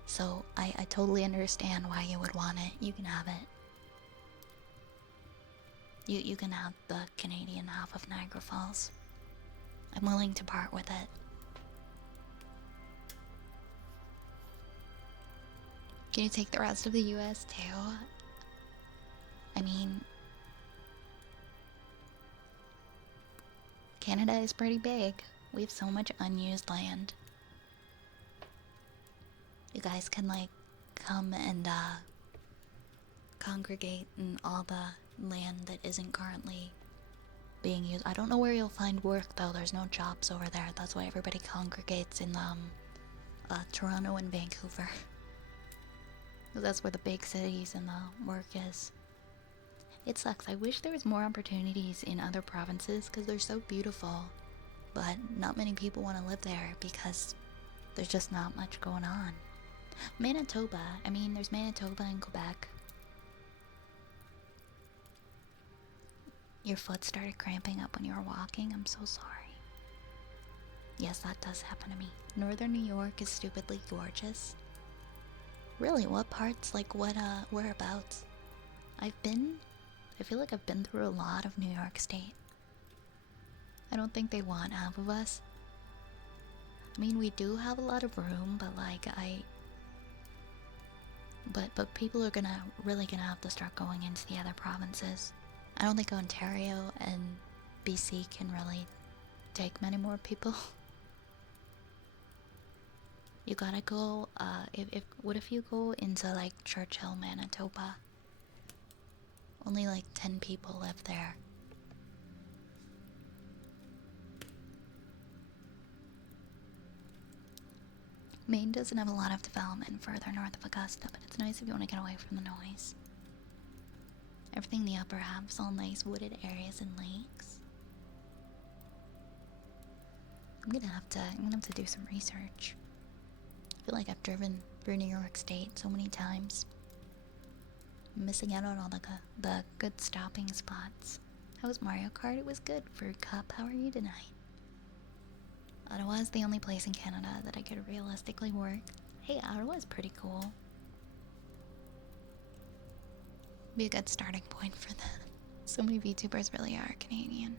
So I totally understand why you would want it. You can have it. You can have the Canadian half of Niagara Falls. I'm willing to part with it. Can you take the rest of the US too? I mean, Canada is pretty big. We have so much unused land. You guys can like come and congregate in all the land that isn't currently being used. I don't know where you'll find work though. There's no jobs over there. That's why everybody congregates in Toronto and Vancouver. That's where the big cities and the work is. It sucks. I wish there was more opportunities in other provinces because they're so beautiful, but not many people want to live there because there's just not much going on. Manitoba. I mean, there's Manitoba and Quebec. Your foot started cramping up when you were walking. I'm so sorry. Yes, that does happen to me. Northern New York is stupidly gorgeous. Really, what parts? Like, whereabouts? I feel like I've been through a lot of New York State. I don't think they want half of us. I mean, we do have a lot of room, but like, But people are really gonna have to start going into the other provinces. I don't think Ontario and BC can really take many more people. You gotta go, what if you go into like Churchill, Manitoba? Only like 10 people live there. Maine doesn't have a lot of development further north of Augusta, but it's nice if you want to get away from the noise. Everything in the upper half is all nice wooded areas and lakes. I'm gonna have to do some research. I feel like I've driven through New York State so many times. I'm missing out on all the good stopping spots. How was Mario Kart? It was good. Fruit Cup, how are you tonight? Ottawa is the only place in Canada that I could realistically work. Hey, Ottawa is pretty cool. Be a good starting point for that. So many VTubers really are Canadian.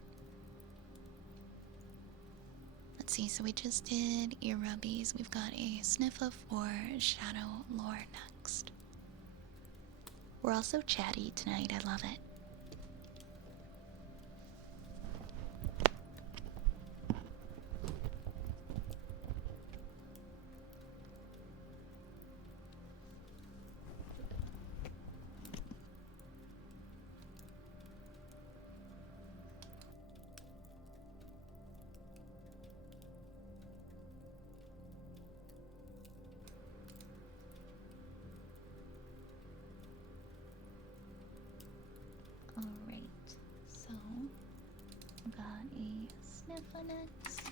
Let's see, so we just did ear rubbies. We've got a sniff of for Shadow Lore next. We're also chatty tonight, I love it. Alright, so got a sniffer next.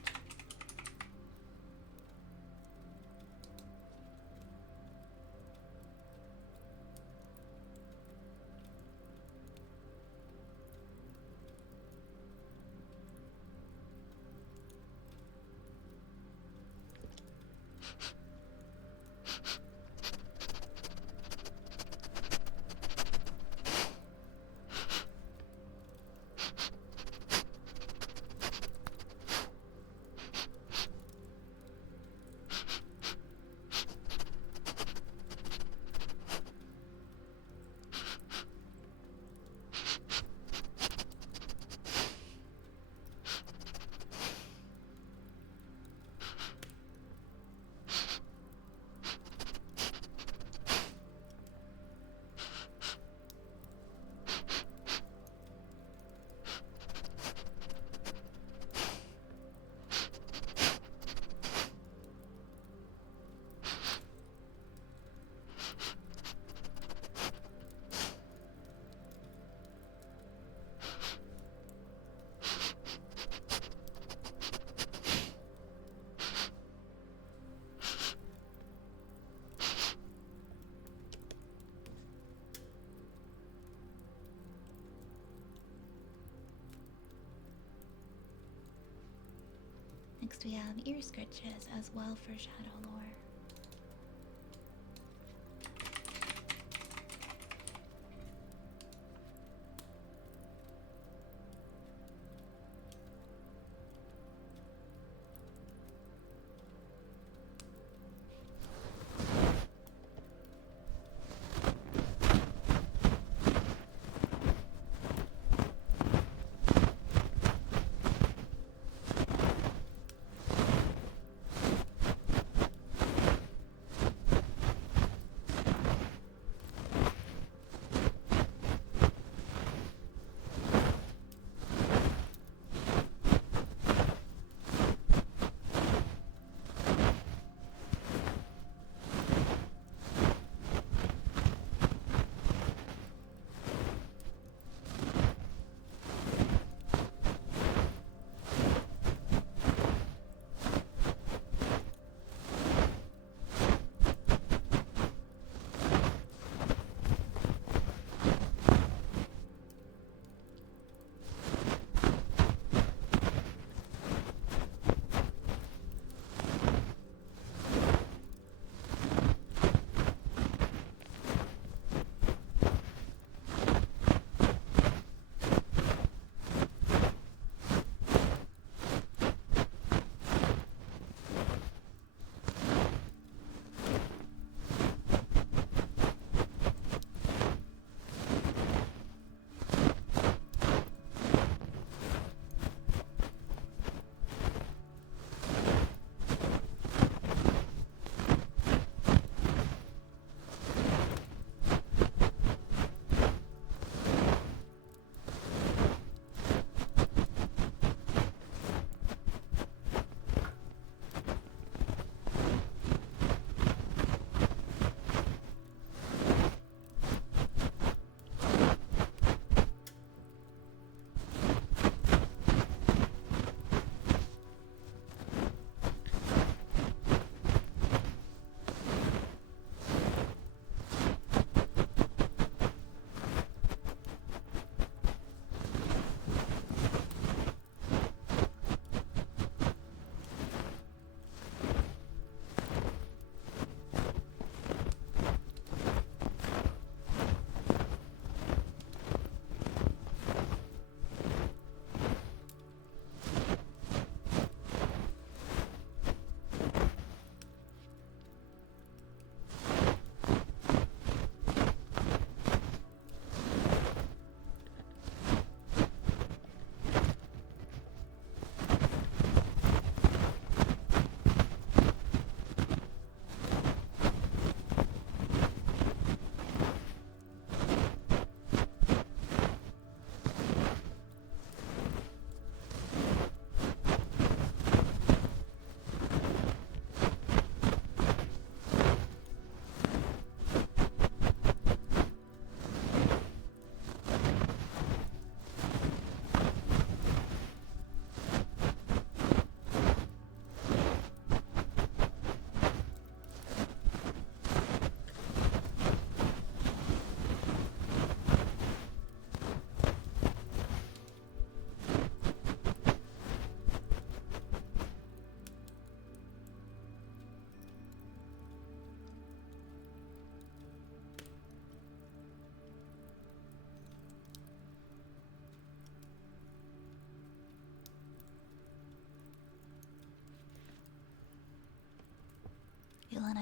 Next we have ear scratches as well for Shadow Lore.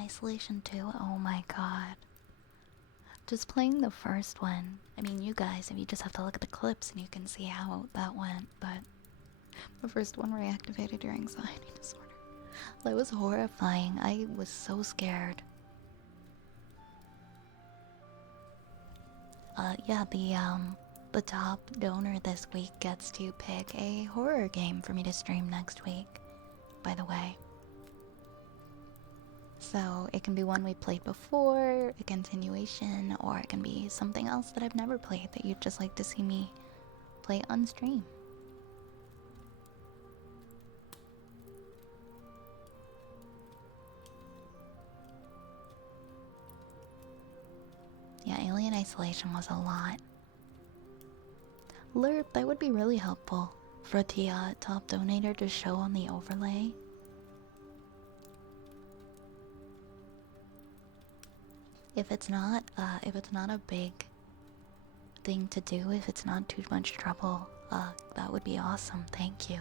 Isolation 2? Oh my god. Just playing the first one. I mean, you guys, if you just have to look at the clips and you can see how that went, but the first one reactivated your anxiety disorder. That was horrifying. I was so scared. Yeah, the top donor this week gets to pick a horror game for me to stream next week, by the way. So it can be one we played before, a continuation, or it can be something else that I've never played that you'd just like to see me play on stream. Yeah, Alien Isolation was a lot. Lerp, that would be really helpful for the top donator to show on the overlay. If it's not a big thing to do, if it's not too much trouble, that would be awesome. Thank you.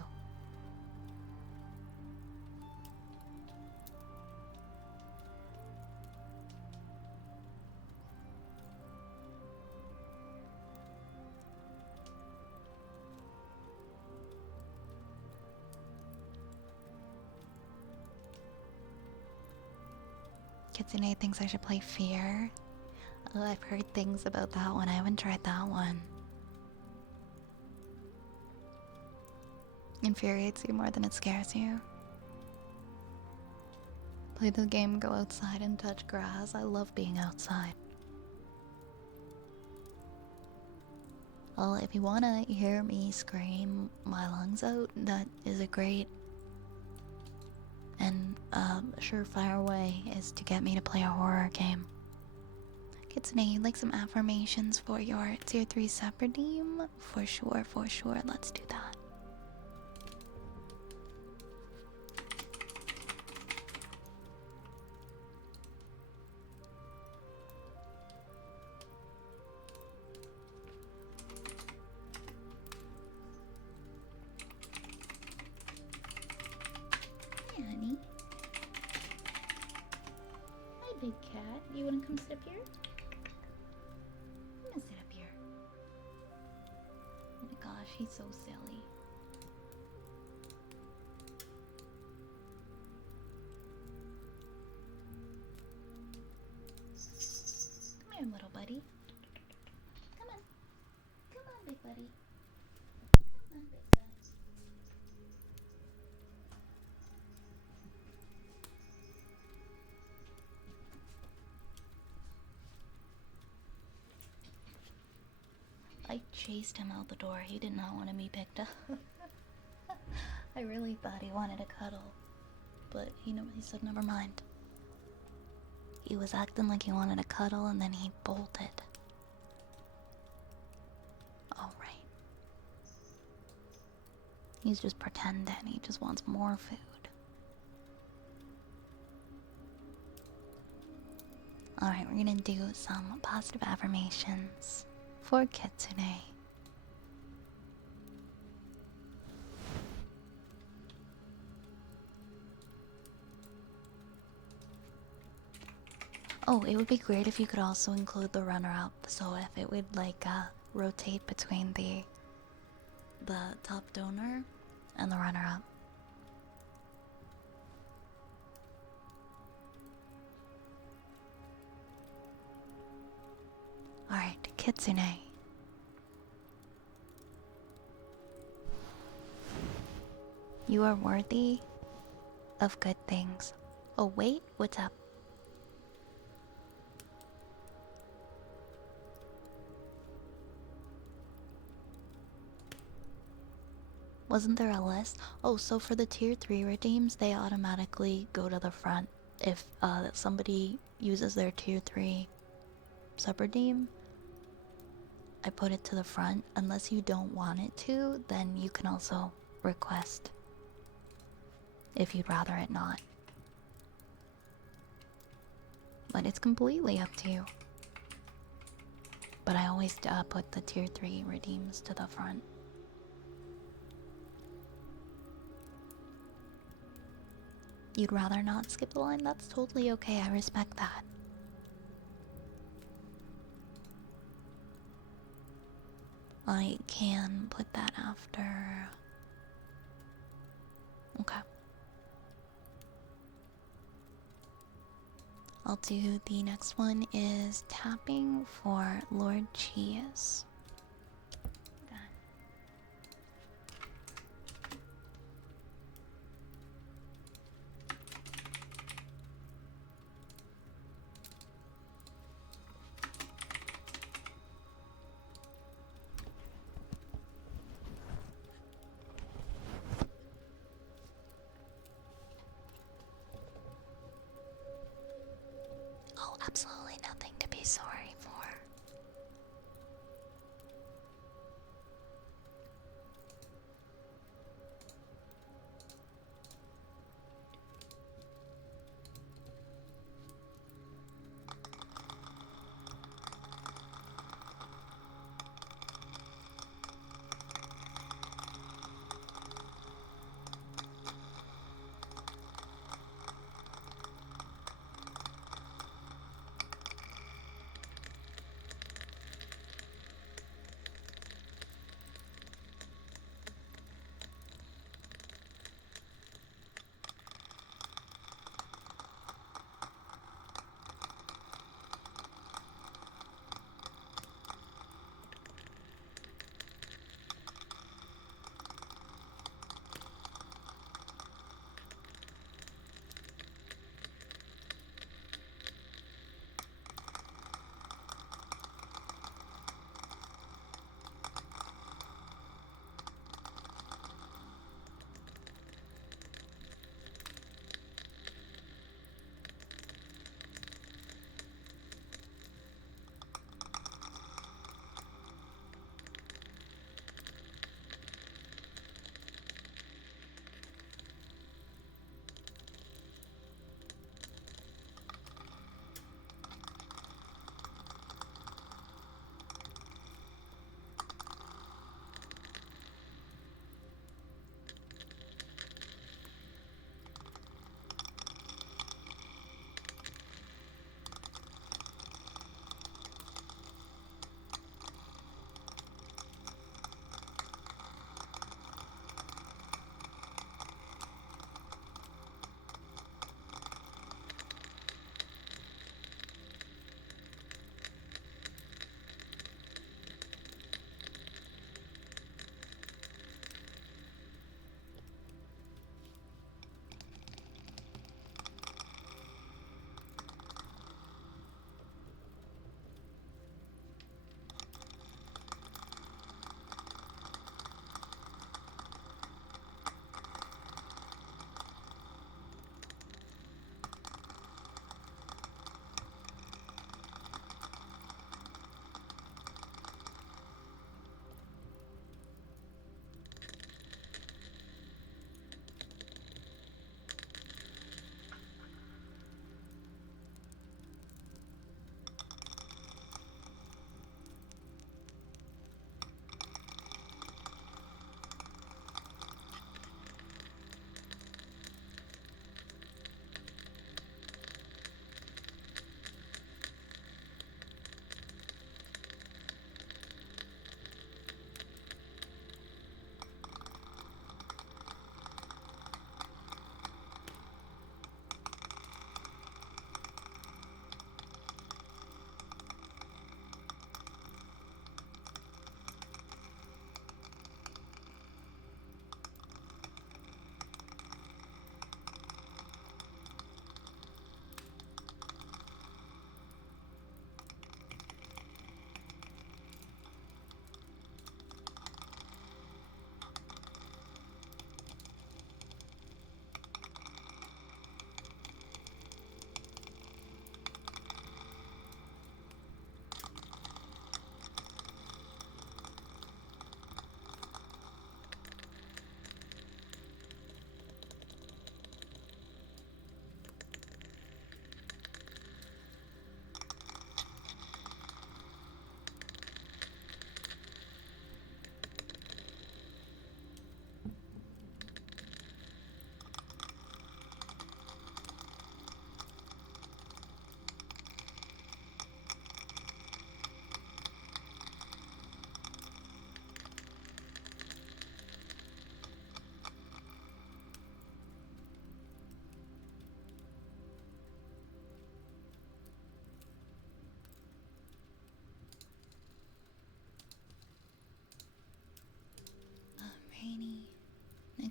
Kitsune thinks I should play Fear. Oh, I've heard things about that one. I haven't tried that one. Infuriates you more than it scares you. Play the game, go outside and touch grass. I love being outside. Well, if you wanna hear me scream my lungs out, that is a great and surefire way is to get me to play a horror game. Kitsune, you'd like some affirmations for your tier 3 sub redeem? For sure, let's do that. Hey, honey. Hi, big cat. You wanna come sit up here? I'm gonna sit up here. Oh my gosh, he's so silly. Come here, little buddy. Come on. Come on, big buddy. Come on, big buddy. I chased him out the door. He did not want to be picked up. I really thought he wanted a cuddle, but he said never mind. He was acting like he wanted a cuddle and then he bolted. Alright. He's just pretending. He just wants more food. Alright, we're gonna do some positive affirmations for Kitsune. Oh, it would be great if you could also include the runner-up, so if it would like rotate between the top donor and the runner-up. Alright, Kitsune. You are worthy of good things. Oh wait, what's up? Wasn't there a list? Oh, so for the tier 3 redeems, they automatically go to the front if somebody uses their tier 3 sub redeem. I put it to the front. Unless you don't want it to, then you can also request if you'd rather it not. But it's completely up to you. But I always put the tier 3 redeems to the front. you'd rather not skip the line, that's totally okay. I respect that. I can put that after. Okay. I'll do the next one is tapping for Lord Cheese. Okay. Oh, absolutely nothing to be sorry for.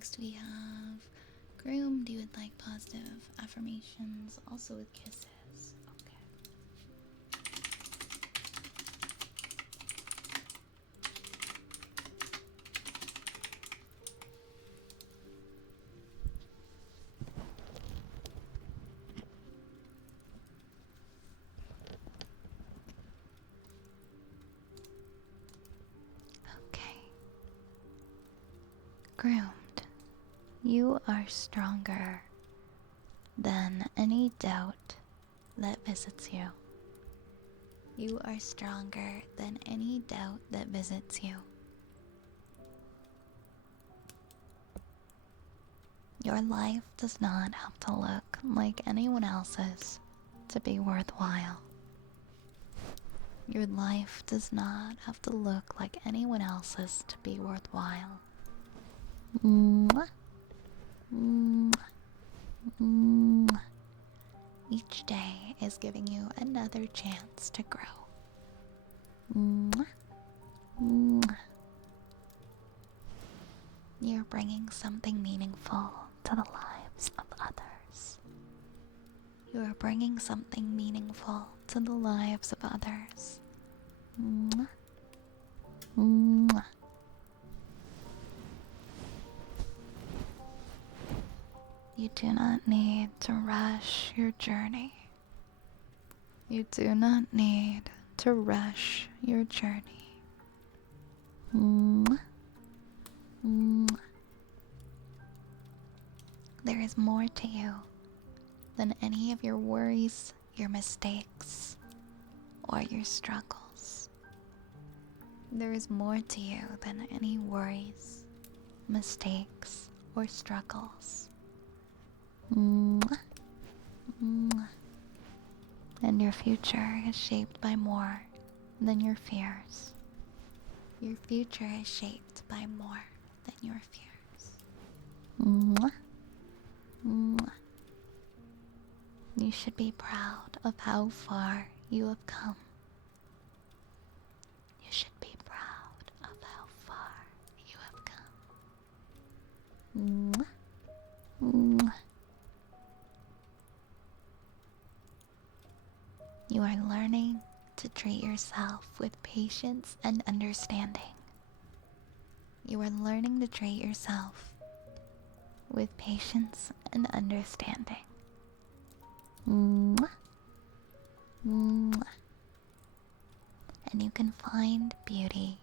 Next we have groomed. You would like positive affirmations, also with kisses. Okay. Okay. Groomed. You are stronger than any doubt that visits you. You are stronger than any doubt that visits you. Your life does not have to look like anyone else's to be worthwhile. Your life does not have to look like anyone else's to be worthwhile. Mwah. Mwah. Mwah. Each day is giving you another chance to grow. Mwah. Mwah. You're bringing something meaningful to the lives of others. You are bringing something meaningful to the lives of others. Mwah. Mwah. You do not need to rush your journey. You do not need to rush your journey. Mwah. Mwah. There is more to you than any of your worries, your mistakes, or your struggles. There is more to you than any worries, mistakes, or struggles. Mwah. Mwah. And your future is shaped by more than your fears. Your future is shaped by more than your fears. Mwah. Mwah. You should be proud of how far you have come. You should be proud of how far you have come. Mwah. Mwah. You are learning to treat yourself with patience and understanding. You are learning to treat yourself with patience and understanding. Mwah. Mwah. And you can find beauty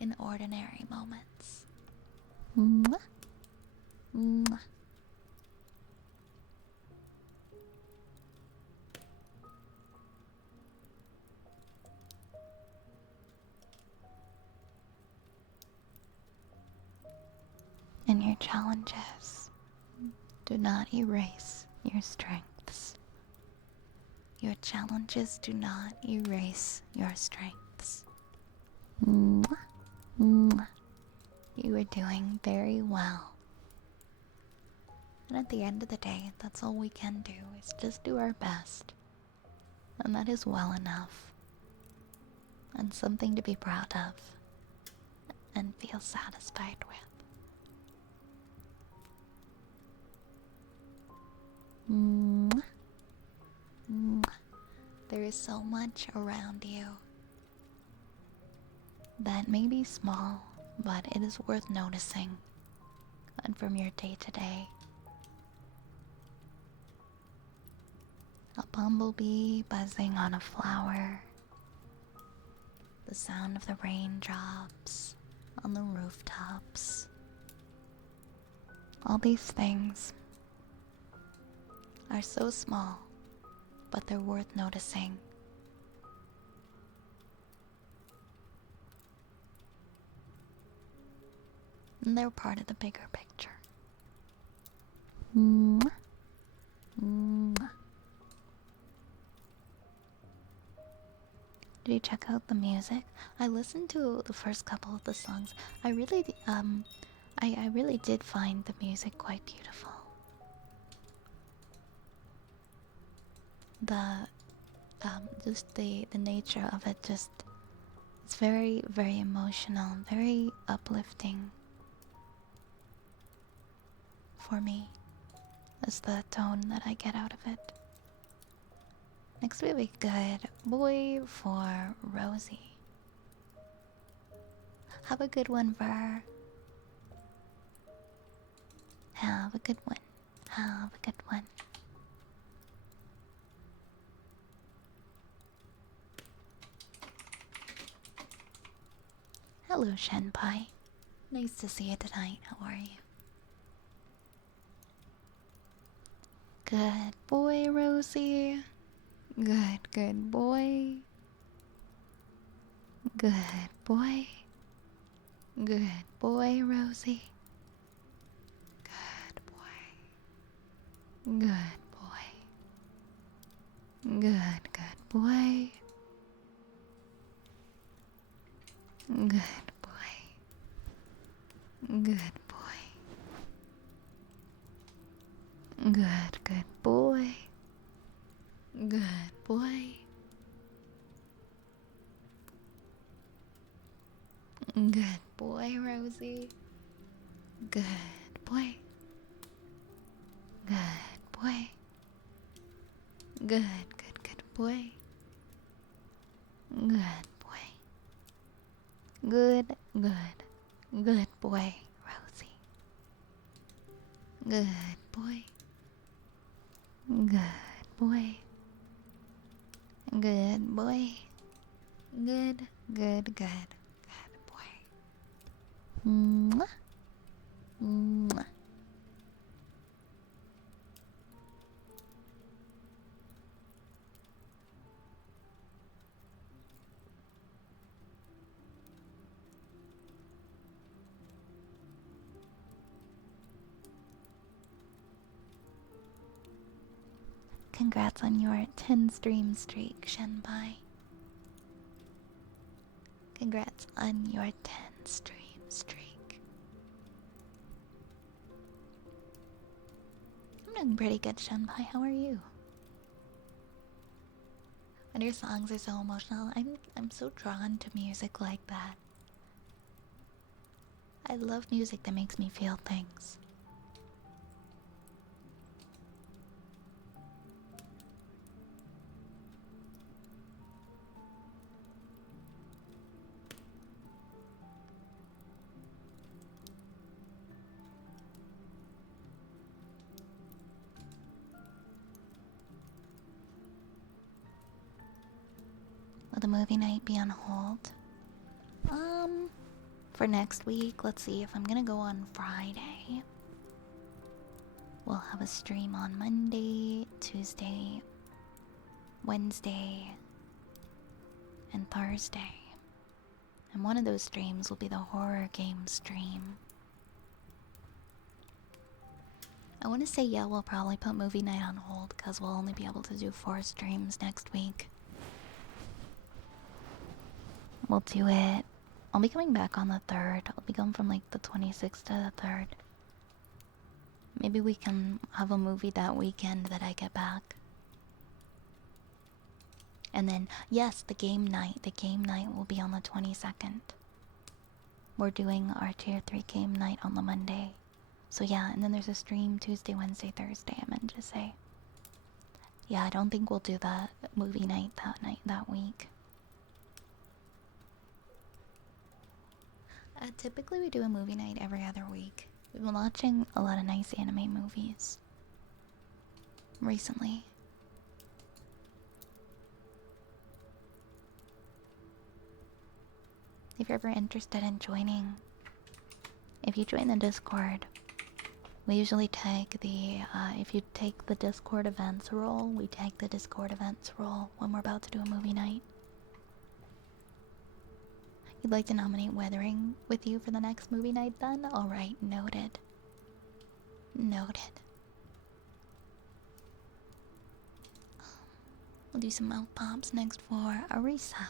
in ordinary moments. Mwah. Mwah. And your challenges do not erase your strengths. Your challenges do not erase your strengths. Mwah. Mwah. You are doing very well. And at the end of the day, that's all we can do is just do our best. And that is well enough. And something to be proud of and feel satisfied with. Mwah. Mwah. There is so much around you that may be small, but it is worth noticing. And from your day to day, a bumblebee buzzing on a flower, the sound of the raindrops on the rooftops, all these things are so small, but they're worth noticing. And they're part of the bigger picture. Mwah. Mwah. Did you check out the music? I listened to the first couple of the songs. I really did find the music quite beautiful. Just the nature of it, just it's very, very emotional, very uplifting, for me. Is the tone that I get out of it. Next we have a good boy for Rosie. Have a good one, Ver. Have a good one. Have a good one. Hello, Shenpai. Nice to see you tonight. How are you? Good boy, Rosie. Good boy. Good boy. Good boy, Rosie. Good boy. Good boy. Good boy. Good boy. Good boy. Good boy. Good boy. Good boy, Rosie. Good boy. Good boy. Good boy. Good boy. Good boy, Rosie. Good boy. Good boy. Good boy. Good boy. Mwah. Mwah. Congrats on your 10 stream streak, Shenpai. Congrats on your 10 stream streak. I'm doing pretty good, Shenpai. How are you? When your songs are so emotional, I'm so drawn to music like that. I love music that makes me feel things. Will the movie night be on hold? For next week, let's see if I'm gonna go on Friday. We'll have a stream on Monday, Tuesday, Wednesday, and Thursday. And one of those streams will be the horror game stream. I want to say, yeah, we'll probably put movie night on hold because we'll only be able to do 4 streams next week. We'll do it. I'll be coming back on the 3rd. I'll be going from like the 26th to the 3rd. Maybe we can have a movie that weekend that I get back. And then, yes, the game night. The game night will be on the 22nd. We're doing our tier 3 game night on the Monday. So yeah, and then there's a stream Tuesday, Wednesday, Thursday, I meant to say. Yeah, I don't think we'll do the movie night that week. Typically we do a movie night every other week. We've been watching a lot of nice anime movies recently. If you're ever interested in joining, if you join the Discord, we usually tag the, if you take the Discord events role, we tag the Discord events role when we're about to do a movie night. You'd like to nominate Weathering with you for the next movie night then? Alright, noted. Noted. We'll do some mouth pops next for Arisa.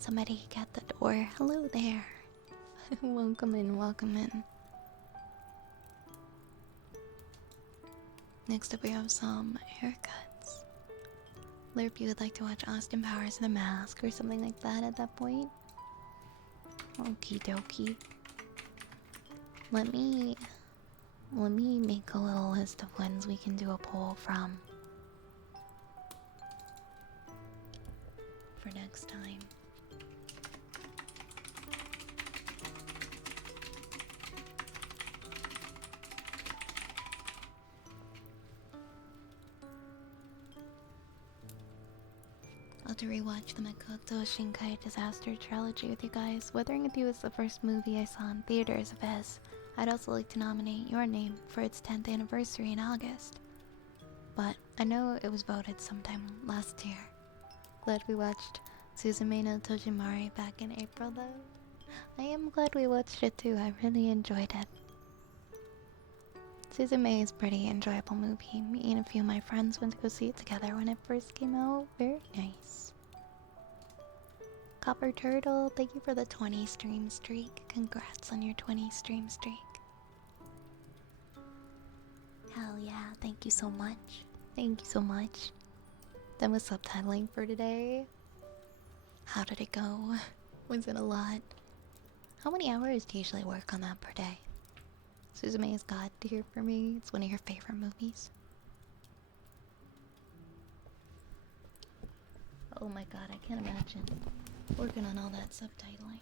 Somebody get the door. Hello there. Welcome in, welcome in. Next up we have some haircuts. If you would like to watch Austin Powers The Mask or something like that at that point. Okie dokie. Let me make a little list of ones we can do a poll from for next time. I'll have to rewatch the Makoto Shinkai Disaster Trilogy with you guys. Wuthering With You is the first movie I saw in theaters of his. I'd also like to nominate your name for its 10th anniversary in August. But I know it was voted sometime last year. Glad we watched Suzume no Tojimari back in April though. I am glad we watched it too, I really enjoyed it. Suzume is a pretty enjoyable movie. Me and a few of my friends went to go see it together when it first came out. Very nice. Copper Turtle, thank you for the 20 stream streak. Congrats on your 20 stream streak. Hell yeah, thank you so much. Thank you so much. Done with subtitling for today. How did it go? Was it a lot? How many hours do you usually work on that per day? Suzume is God tier for me. It's one of your favorite movies. Oh my god, I can't imagine working on all that subtitling.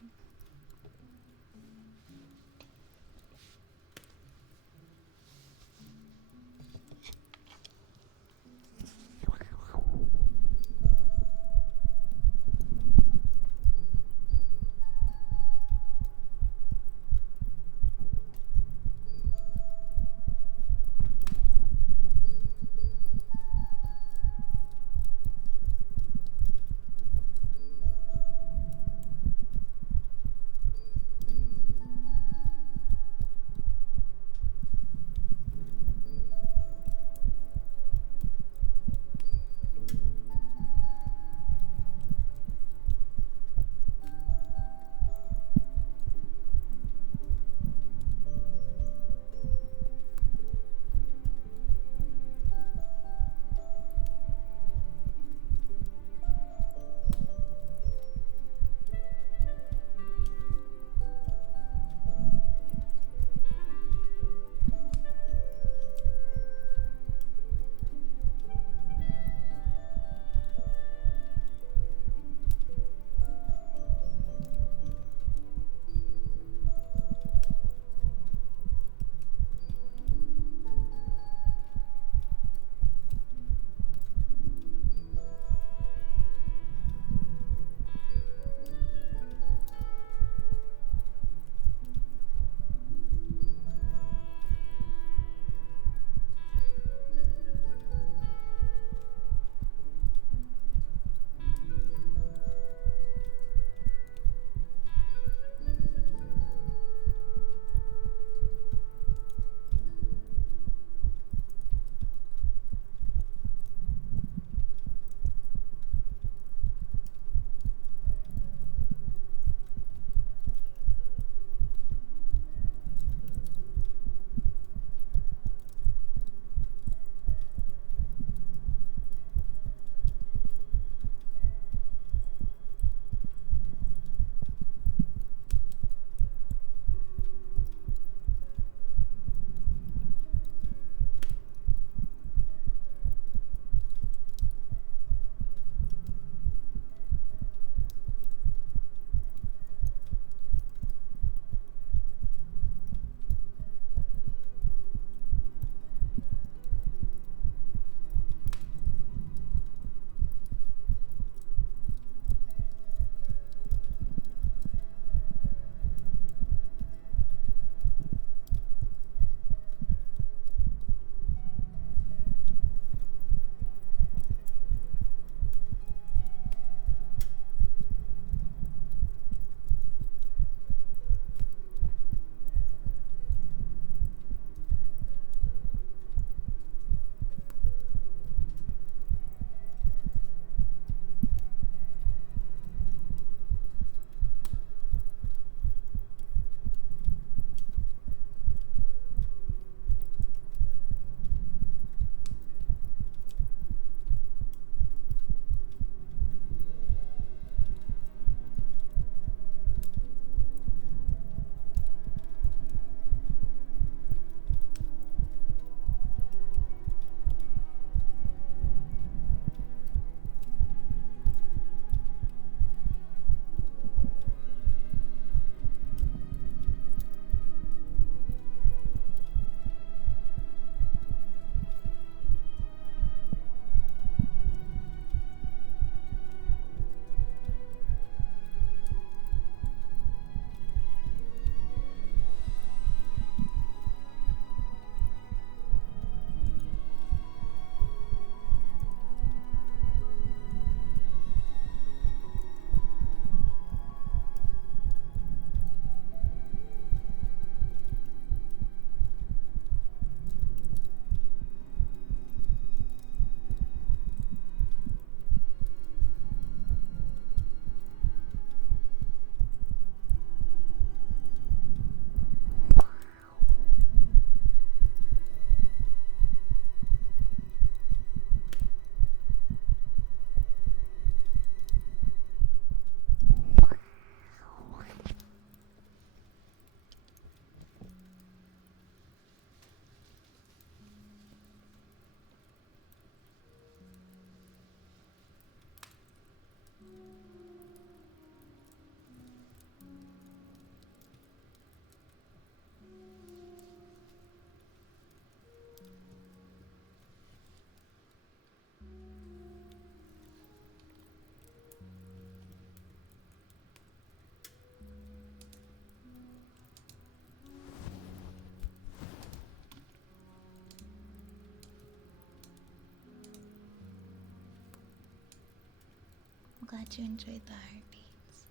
glad you enjoyed the heartbeats.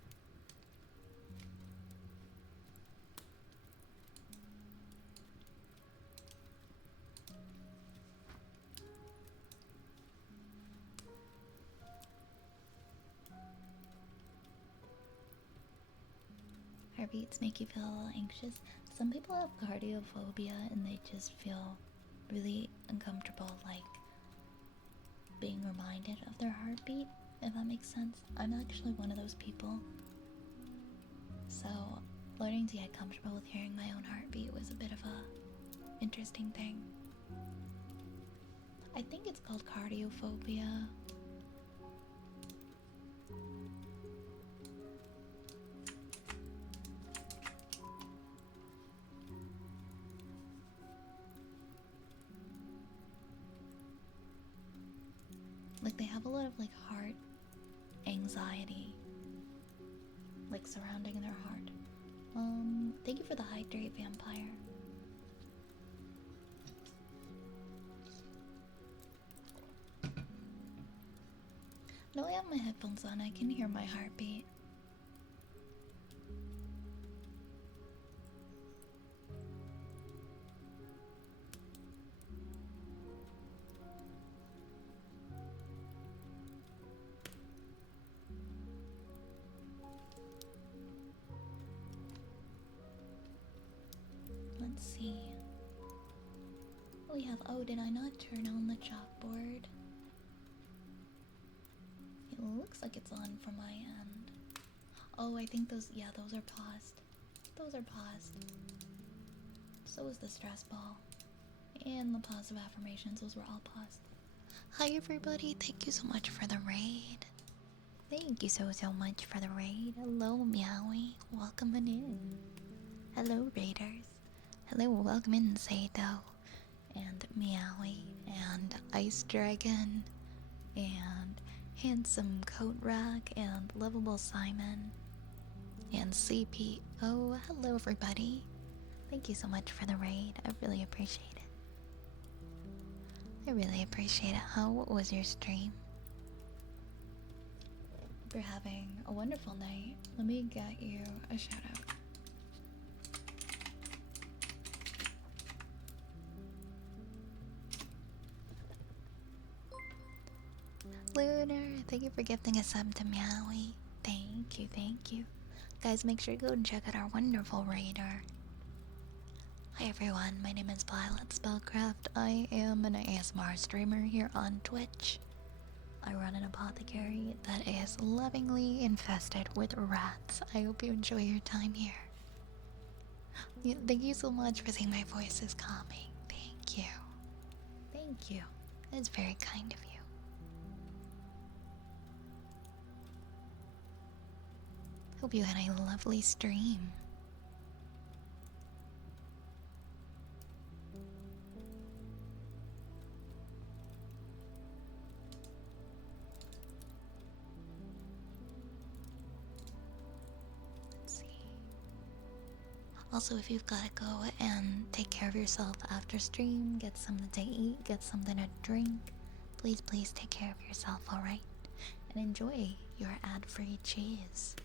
Heartbeats make you feel a little anxious. Some people have cardiophobia and they just feel really uncomfortable, like being reminded of their heartbeat, if that makes sense. I'm actually one of those people. So, learning to get comfortable with hearing my own heartbeat was a bit of a interesting thing. I think it's called cardiophobia. Like they have a lot of like heart anxiety, like surrounding their heart. Thank you for the hydrate, vampire. No, I have my headphones on. I can hear my heartbeat. Let's see. We have. Oh, did I not turn on the chalkboard? It looks like it's on from my end. Oh, I think those. Yeah, those are paused. Those are paused. So is the stress ball. And the positive affirmations. Those were all paused. Hi, everybody. Thank you so much for the raid. Thank you so much for the raid. Hello, Meowie. Welcome in. Hello, raiders. Hello, welcome in, Sato. And Meowie. And Ice Dragon. And Handsome Coat Rack. And Lovable Simon. And CP. Oh, hello, everybody. Thank you so much for the raid. I really appreciate it. I really appreciate it. How was your stream? Hope you're having a wonderful night. Let me get you a shout out. Lunar, thank you for gifting a sub to Meowie. Thank you, thank you. Guys, make sure to go and check out our wonderful raider. Hi everyone, my name is Violet Spellcraft. I am an ASMR streamer here on Twitch. I run an apothecary that is lovingly infested with rats. I hope you enjoy your time here. Thank you so much for saying my voice is calming. Thank you. Thank you. It's very kind of you. Hope you had a lovely stream. Let's see. Also, if you've got to go and take care of yourself after stream, get something to eat, get something to drink, please take care of yourself, alright? And enjoy your ad-free cheese.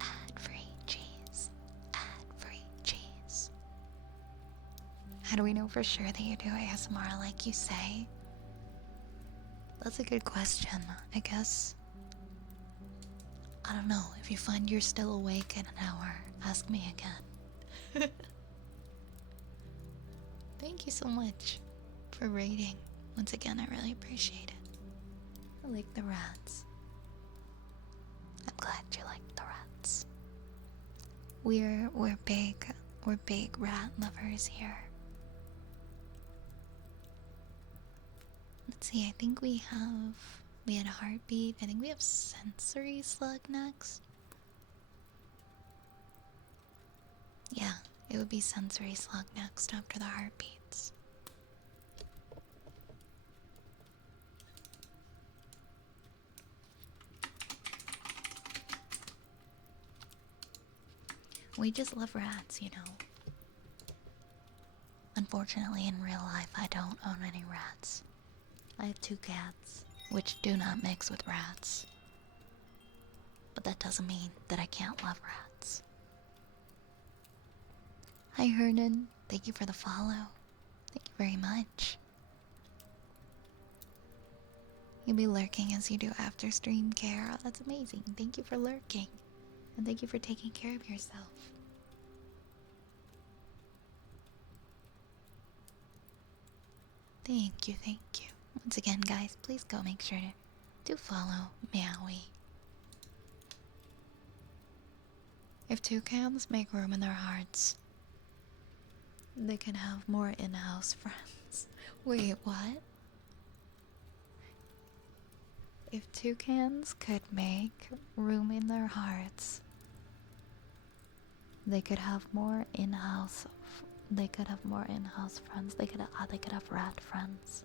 Ad-free cheese. Ad-free cheese. How do we know for sure that you do ASMR like you say? That's a good question. I guess. I don't know. If you find you're still awake in an hour, ask me again. Thank you so much for rating. Once again, I really appreciate it. I like the rats. I'm glad you like the rats. We're big rat lovers here. Let's see, I think we had a heartbeat. I think we have sensory slug next. Yeah, it would be sensory slug next after the heartbeats. We just love rats, you know. Unfortunately, in real life, I don't own any rats. I have 2 cats. which do not mix with rats. But that doesn't mean that I can't love rats. Hi Hernan, thank you for the follow. Thank you very much. You'll be lurking as you do after stream care. Oh, that's amazing. Thank you for lurking. And thank you for taking care of yourself. Thank you, thank you. Once again, guys, please go make sure to follow Meowie. If toucans make room in their hearts, they can have more in-house friends. Wait, what? If toucans could make room in their hearts, they could have more in-house. They could have more in-house friends. They could have rat friends.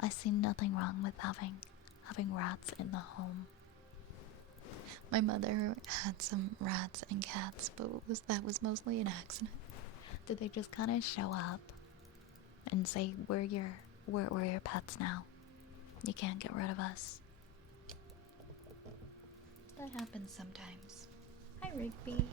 I see nothing wrong with having rats in the home. My mother had some rats and cats, but that was mostly an accident. Did they just kind of show up and say, we're your pets now. You can't get rid of us. That happens sometimes. Hi, Rigby.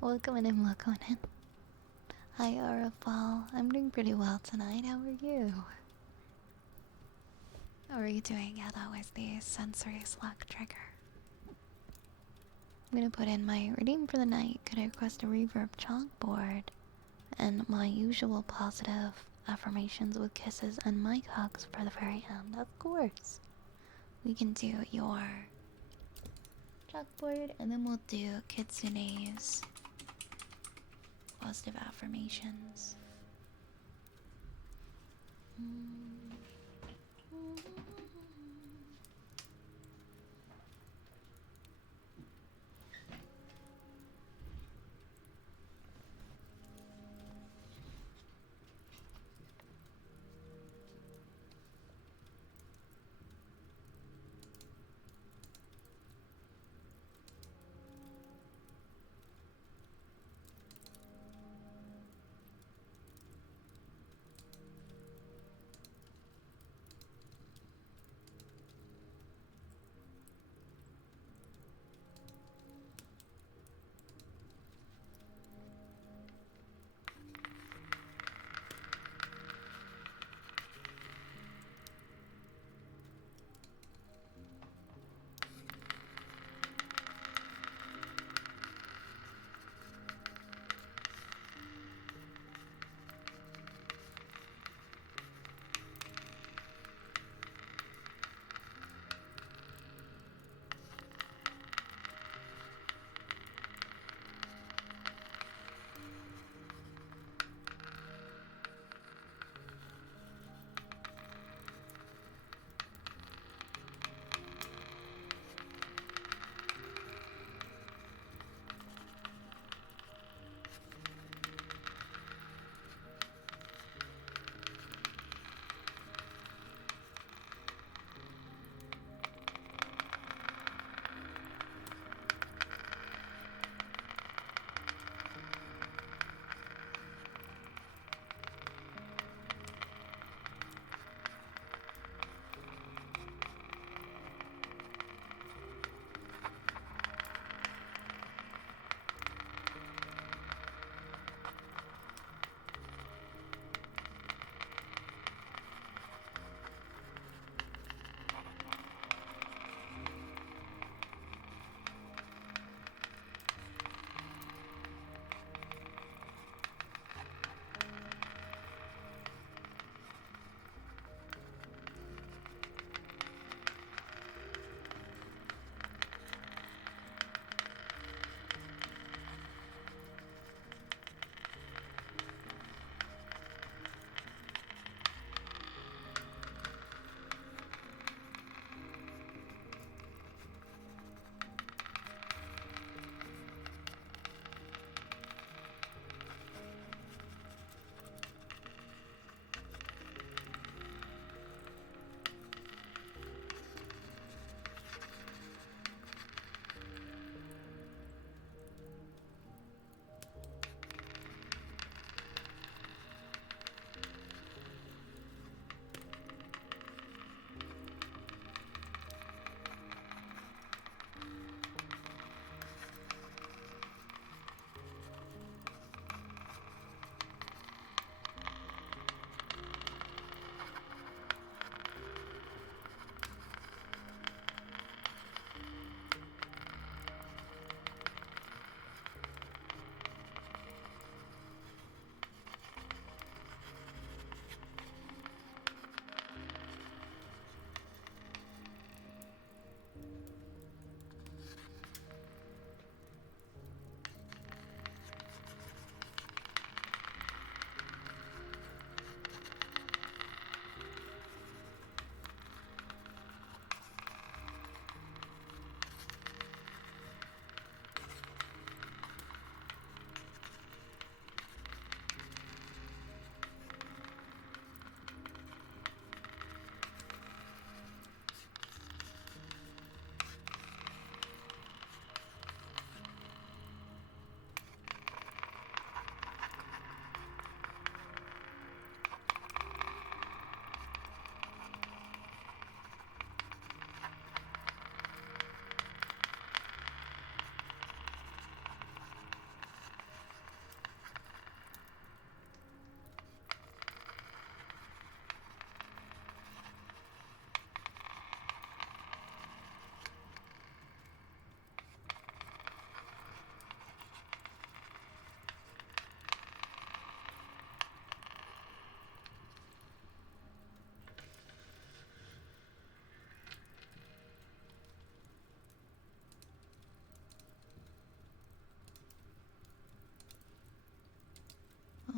Welcome in, welcome in. Hi, Arafal. I'm doing pretty well tonight. How are you? How are you doing? Yeah, that was the sensory slug trigger. I'm gonna put in my redeem for the night. Could I request a reverb chalkboard? And my usual positive affirmations with kisses and mic hugs for the very end. Of course. We can do your chalkboard and then we'll do Kitsune's positive affirmations.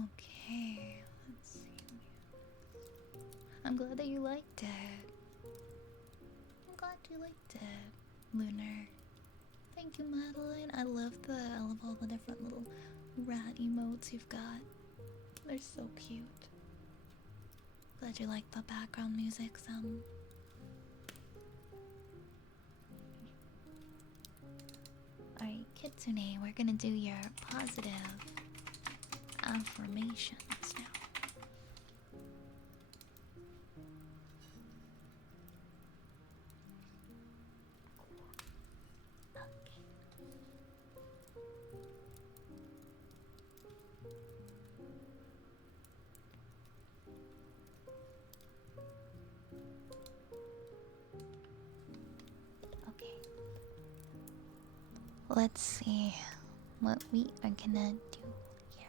Okay, let's see. I'm glad that you liked it. I'm glad you liked it, Lunar. Thank you, Madeline. I love all the different little rat emotes you've got. They're so cute. Glad you like the background music some. Alright, Kitsune, we're gonna do your positive affirmations now. Okay. Let's see what we are gonna do here.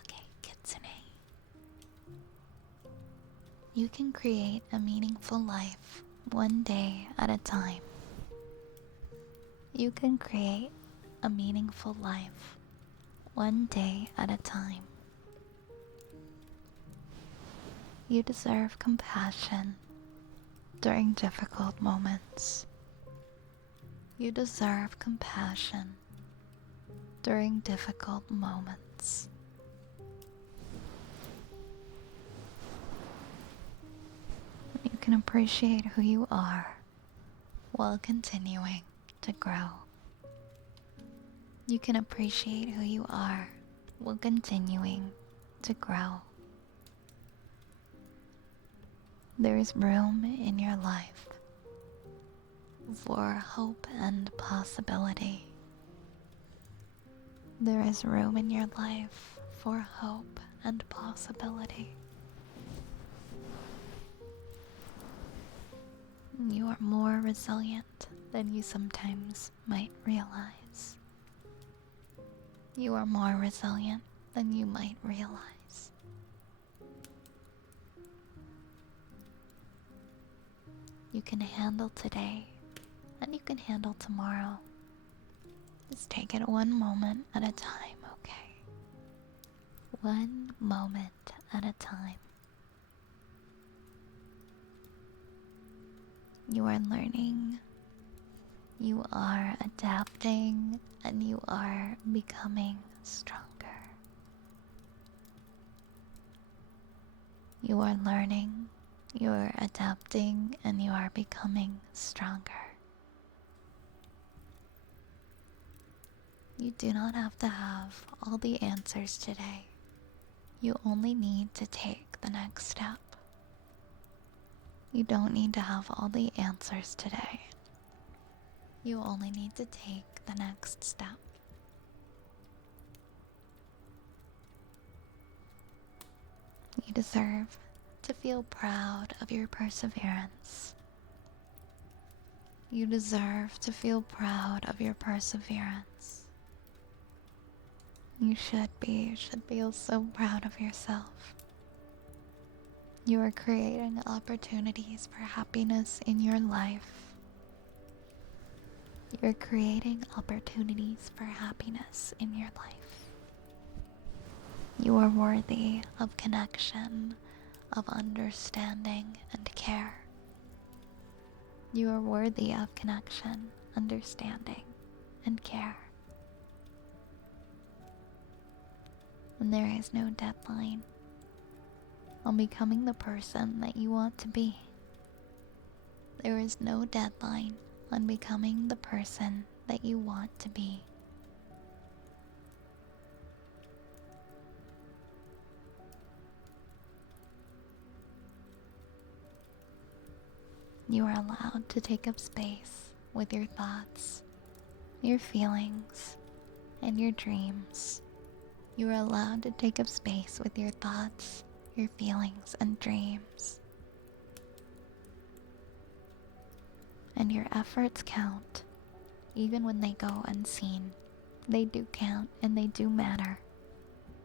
Okay, Kitsune. You can create a meaningful life one day at a time. You can create a meaningful life one day at a time. You deserve compassion during difficult moments. You deserve compassion during difficult moments. You can appreciate who you are while continuing to grow. You can appreciate who you are while continuing to grow. There is room in your life for hope and possibility. There is room in your life for hope and possibility. You are more resilient than you sometimes might realize. You are more resilient than you might realize. You can handle today, and you can handle tomorrow. Just take it one moment at a time, okay? One moment at a time. You are learning, you are adapting, and you are becoming stronger. You are learning, you are adapting, and you are becoming stronger. You do not have to have all the answers today. You only need to take the next step. You don't need to have all the answers today. You only need to take the next step. You deserve to feel proud of your perseverance. You deserve to feel proud of your perseverance. You should feel so proud of yourself. You are creating opportunities for happiness in your life. You're creating opportunities for happiness in your life. You are worthy of connection, of understanding, and care. You are worthy of connection, understanding, and care. And there is no deadline on becoming the person that you want to be. There is no deadline on becoming the person that you want to be. You are allowed to take up space with your thoughts, your feelings, and your dreams. You are allowed to take up space with your thoughts, your feelings, and dreams. And your efforts count, even when they go unseen. They do count and they do matter.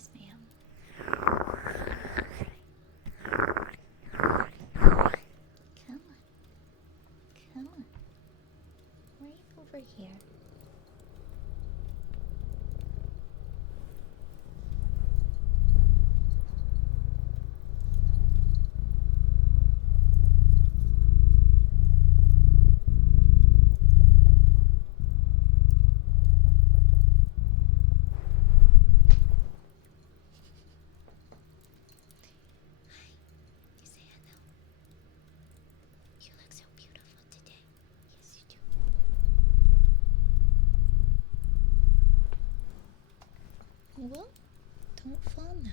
Yes, ma'am. Come on. Come on. Right over here. You say hello. You look so beautiful today. Yes, you do. Well, don't fall now.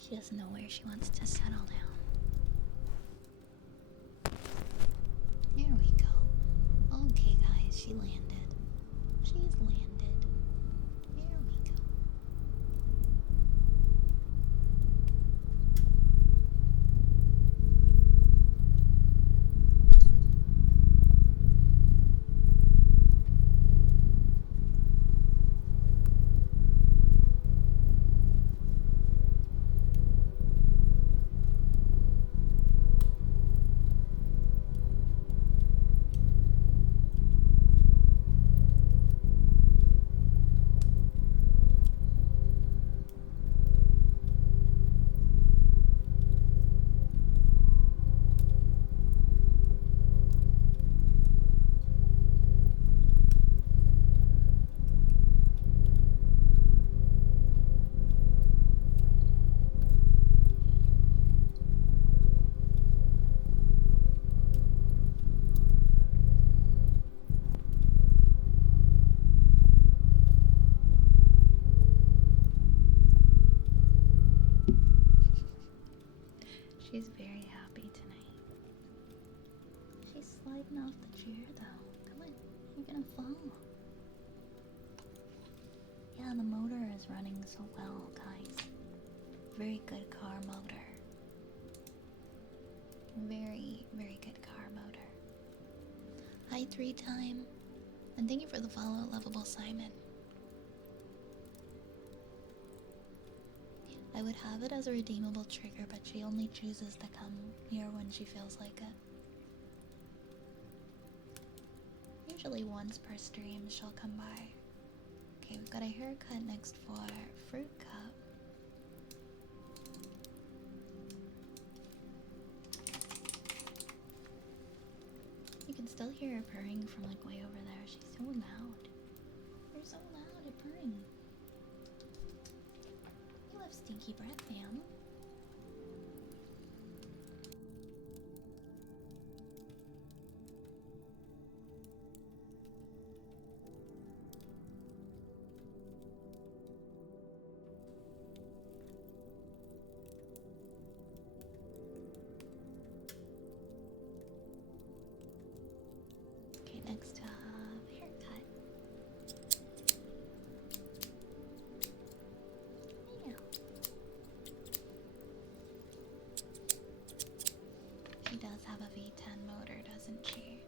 She doesn't know where she wants to settle down. There we go. Okay, guys, she landed. She's landed. There we go. She's very happy tonight. She's sliding off the chair though. Come on, you're gonna fall. Yeah, the motor is running so well, guys. Very good car motor. Very, very good car motor. Hi, 3-time. And thank you for the follow, Lovable Simon. I would have it as a redeemable trigger, but she only chooses to come here when she feels like it. Usually once per stream she'll come by. Okay, we've got a haircut next for Fruit Cup. You can still hear her purring from like way over there. She's so loud. You're so loud at purring. You have stinky breath, ma'am. Okay, next haircut. Yeah. She does have a V10 motor, doesn't she?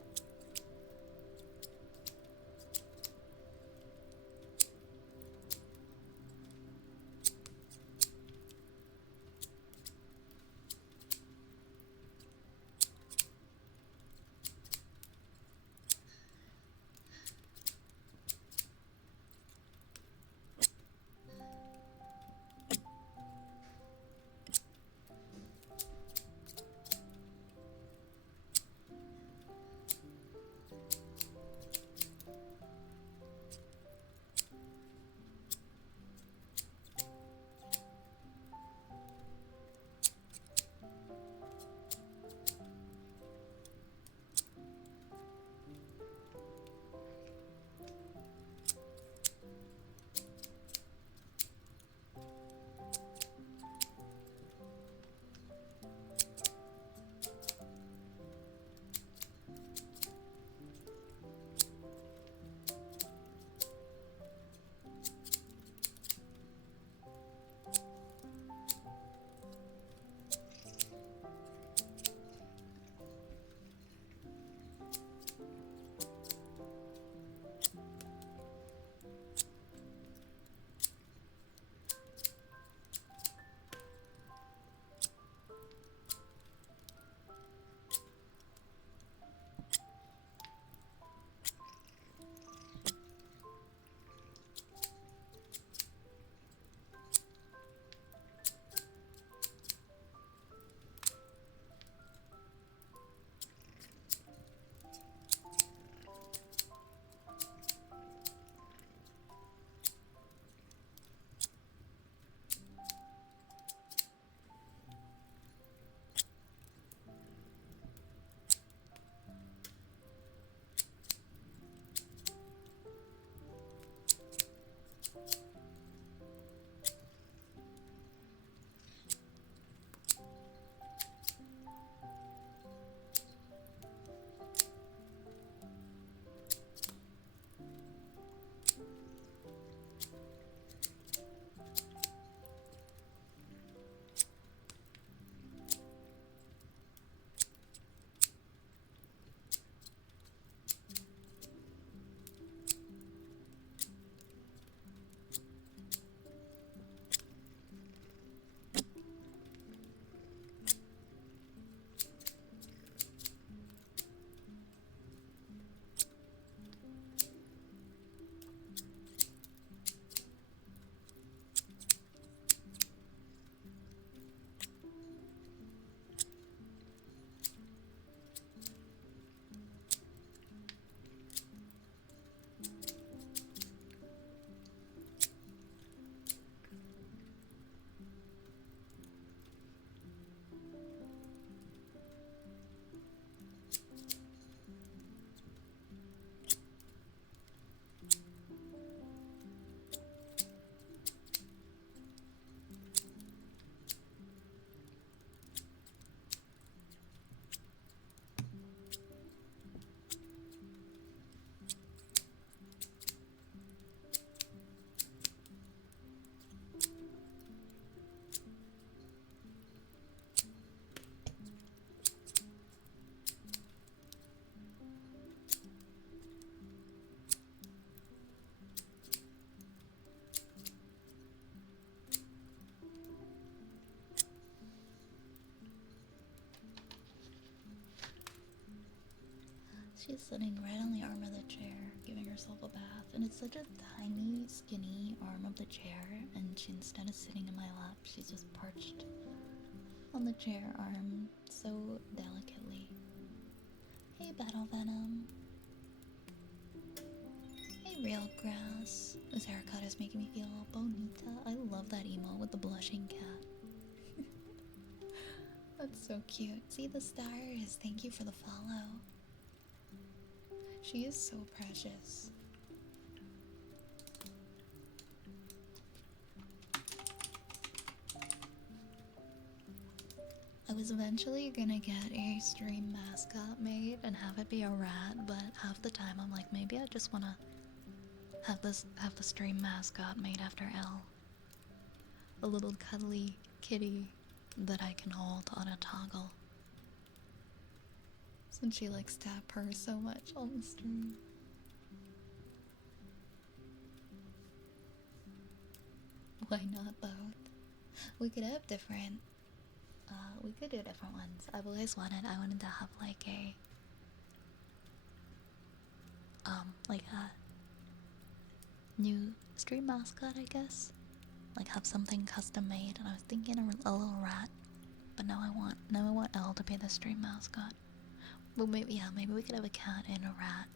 She's sitting right on the arm of the chair, giving herself a bath, and it's such a tiny, skinny arm of the chair, and she, instead of sitting in my lap, she's just perched on the chair arm so delicately. Hey, Battle Venom. Hey, Real Grass. This haircut is making me feel all bonita. I love that emo with the blushing cat. That's so cute. See the stars. Thank you for the follow. She is so precious. I was eventually gonna get a stream mascot made and have it be a rat, but half the time I'm like, maybe I just wanna have the stream mascot made after Elle. A little cuddly kitty that I can hold on a toggle. Since she likes to purr so much on the stream. Why not both? We could have different. We could do different ones. I've always wanted. I wanted to have like a new stream mascot, I guess. Like have something custom made, and I was thinking a little rat. But now I want Elle to be the stream mascot. Well, maybe we could have a cat and a rat.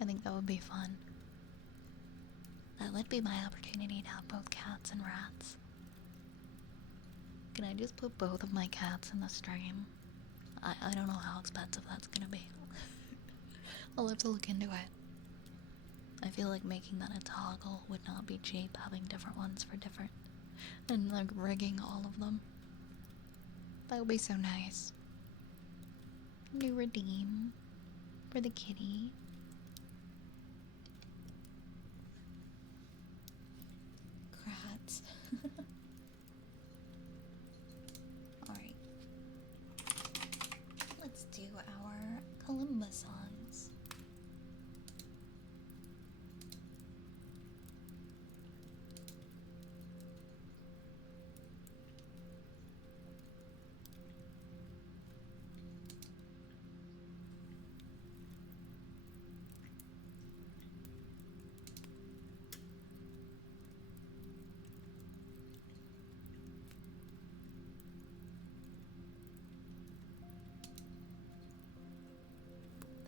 I think that would be fun. That would be my opportunity to have both cats and rats. Can I just put both of my cats in the stream? I don't know how expensive that's gonna be. I'll have to look into it. I feel like making that a toggle would not be cheap, having different ones for different. And like rigging all of them. That would be so nice. New redeem for the kitty. Crats. Alright. Let's do our Columbus songs.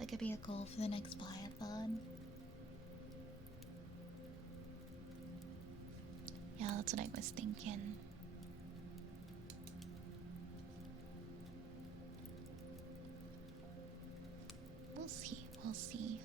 That could be a goal for the next Biathlon. Yeah, that's what I was thinking. We'll see, we'll see.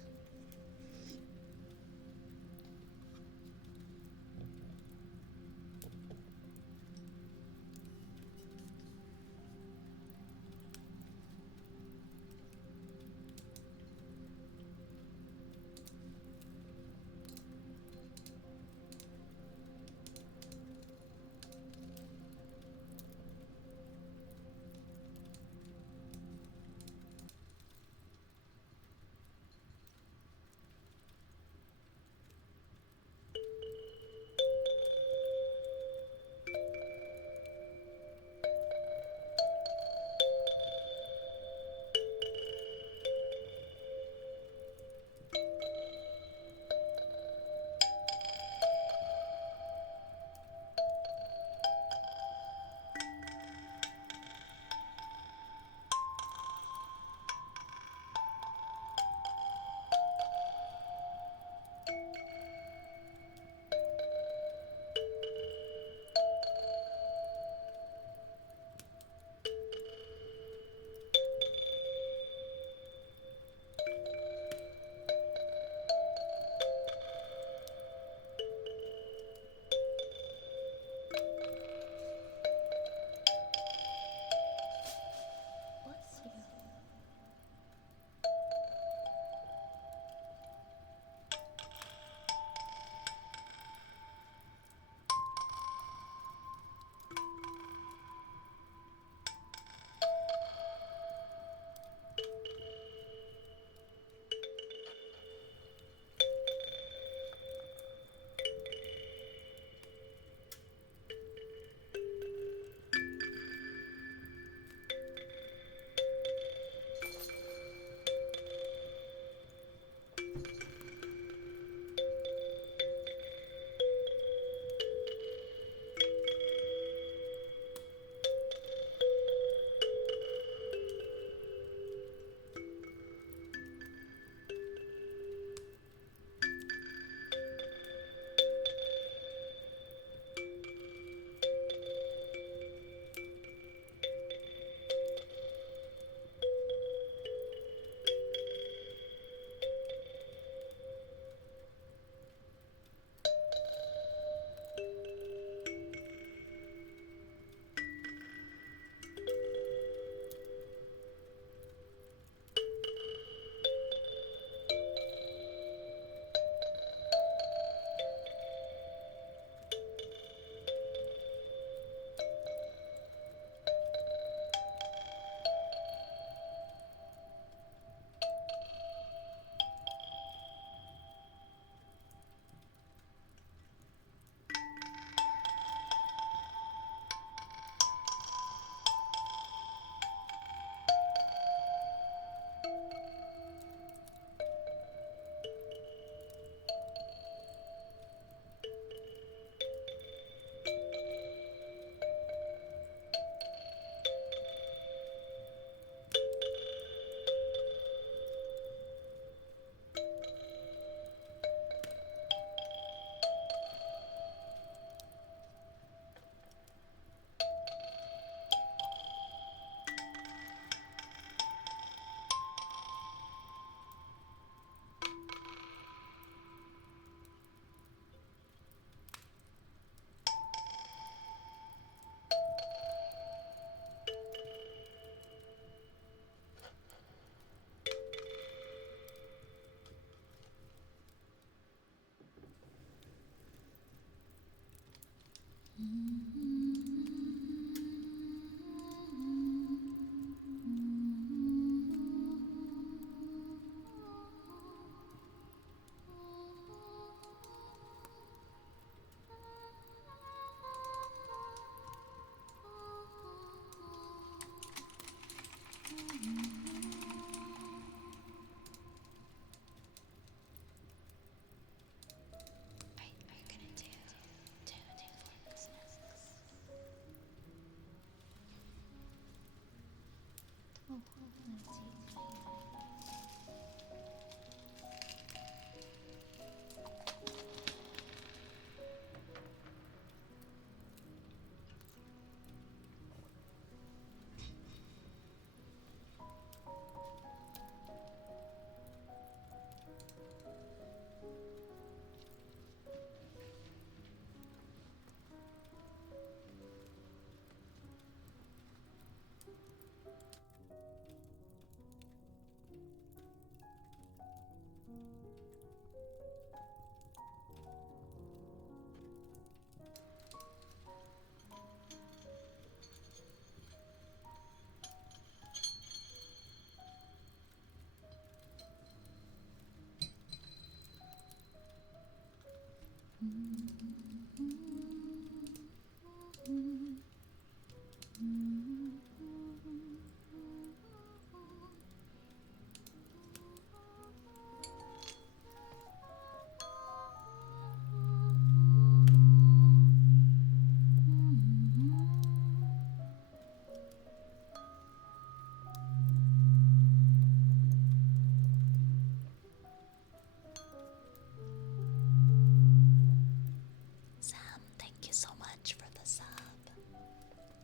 Sam, thank you so much for the sub.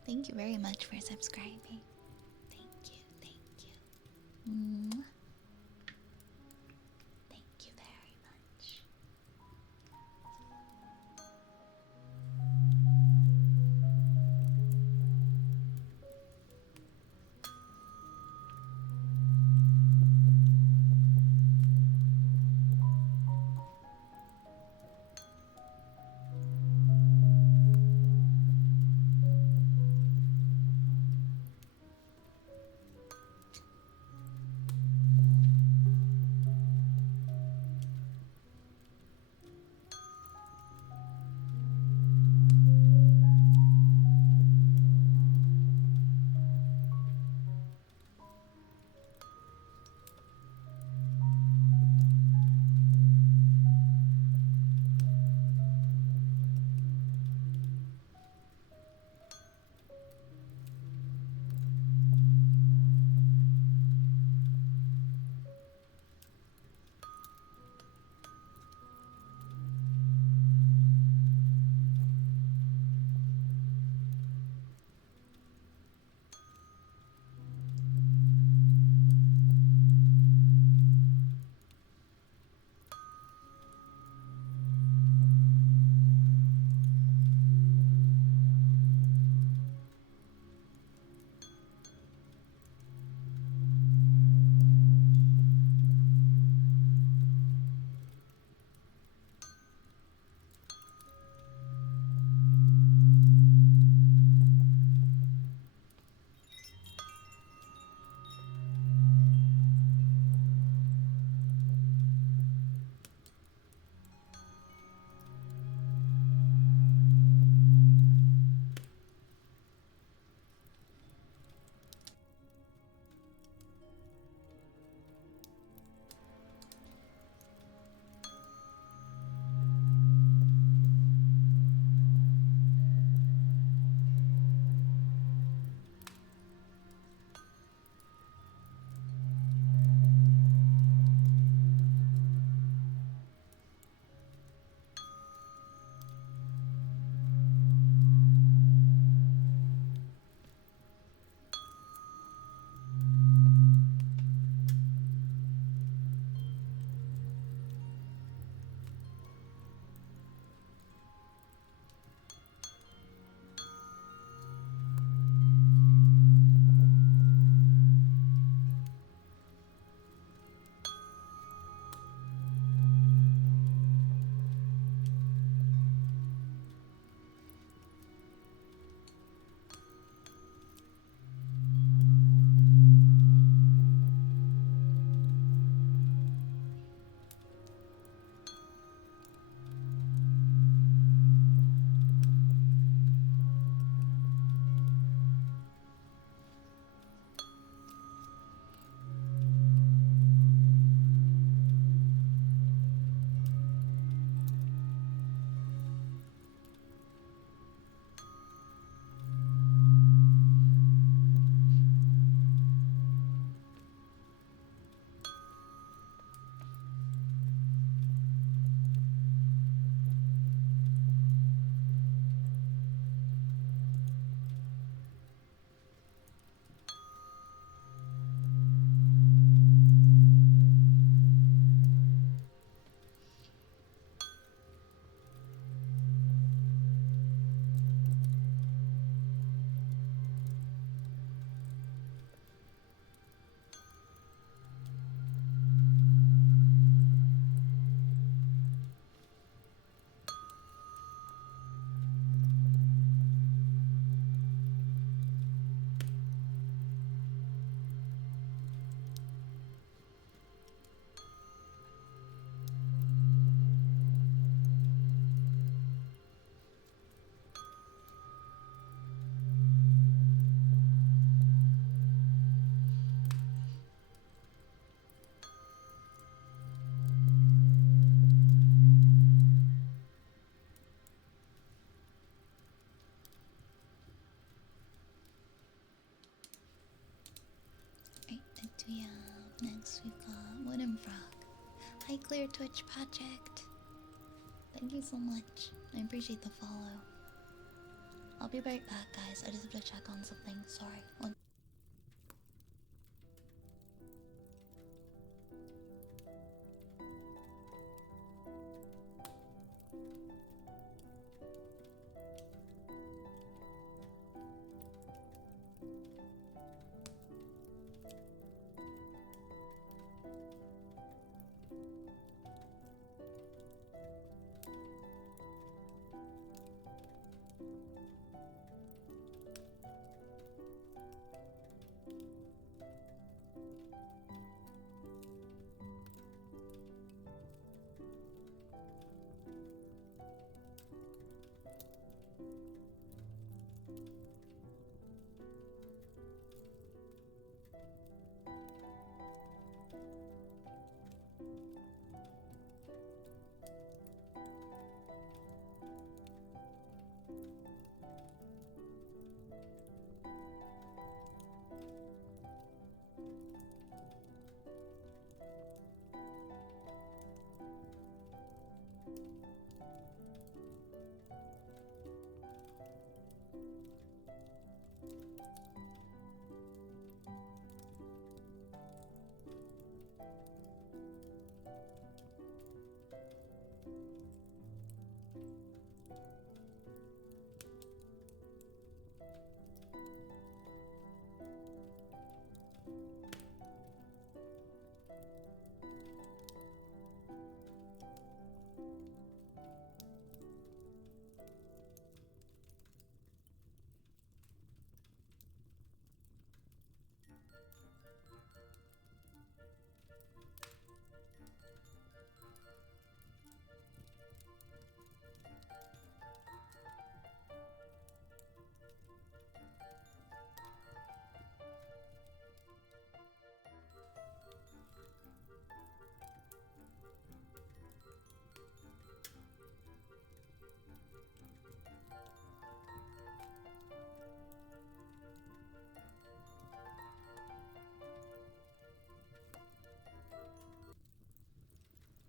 Thank you very much for subscribing. Thank you, thank you. Thank you very much. next we've got Wooden Frog. Hi, Clear Twitch Project. Thank you so much. I appreciate the follow. I'll be right back, guys. I just have to check on something. Sorry.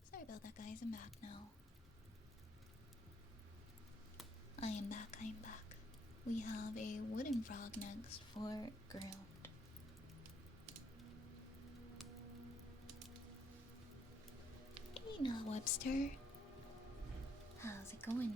Sorry about that, guys. I'm back now. I am back. We have a Wooden Frog next for grilled. Hey now, Webster. How's it going?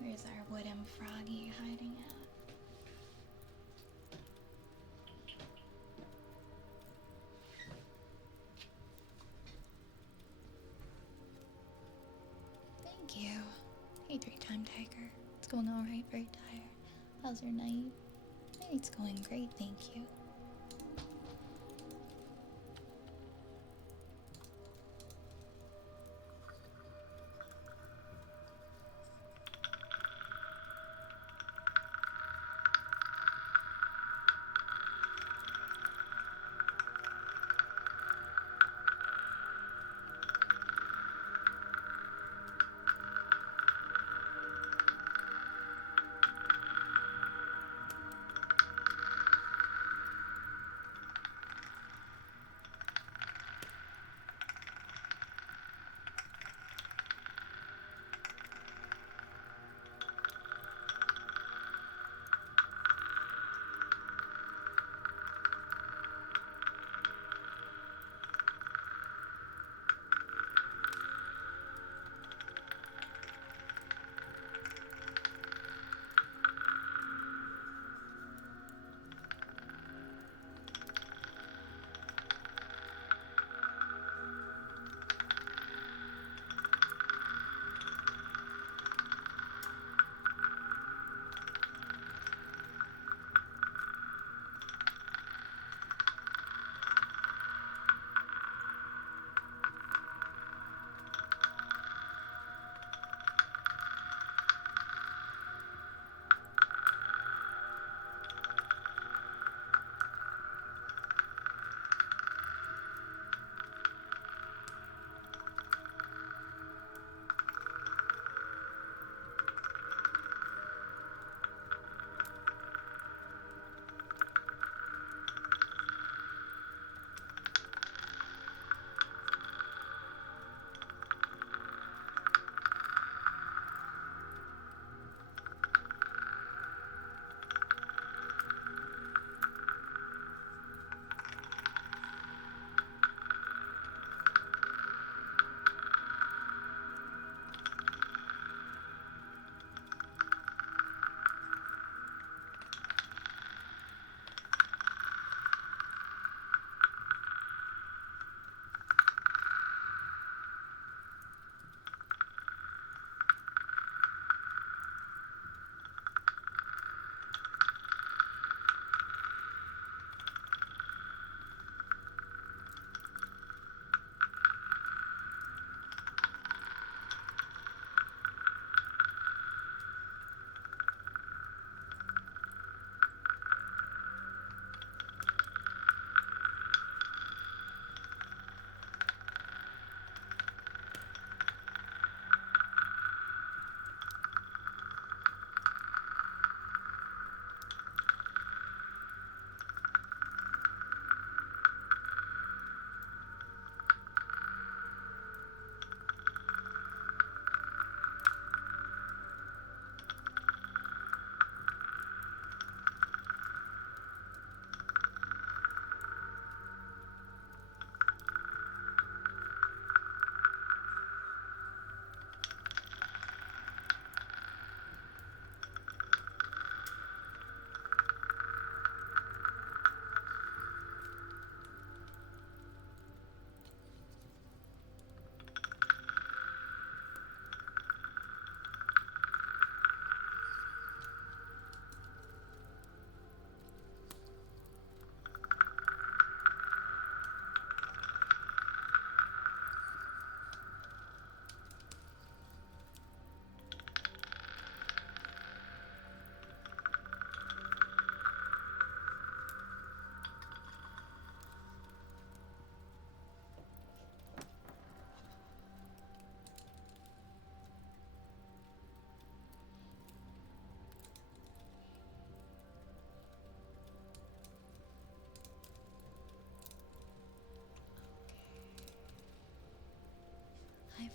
Where's our Wooden Froggy hiding at? Thank you. Hey, three-time tiger. It's going alright, very tired. How's your night? It's going great, thank you.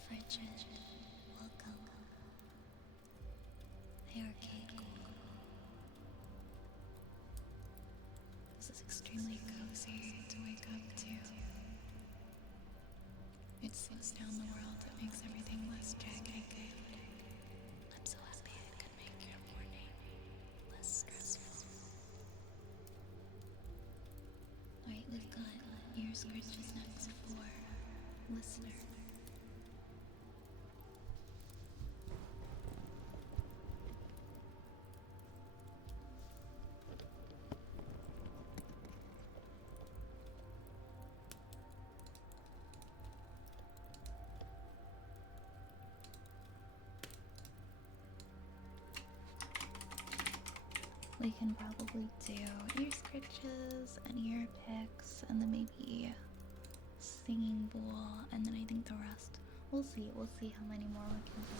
Frigid, welcome. Hey, Arcade Ghoul. This is extremely cozy to wake up to. It slows down the world, it makes everything less jagged and chaotic. I'm so happy it could make your morning less stressful. Alright, we've got ear scratches next for listener. We can probably do ear scratches and ear picks, and then maybe singing bowl, and then I think the rest. We'll see. We'll see how many more we can do.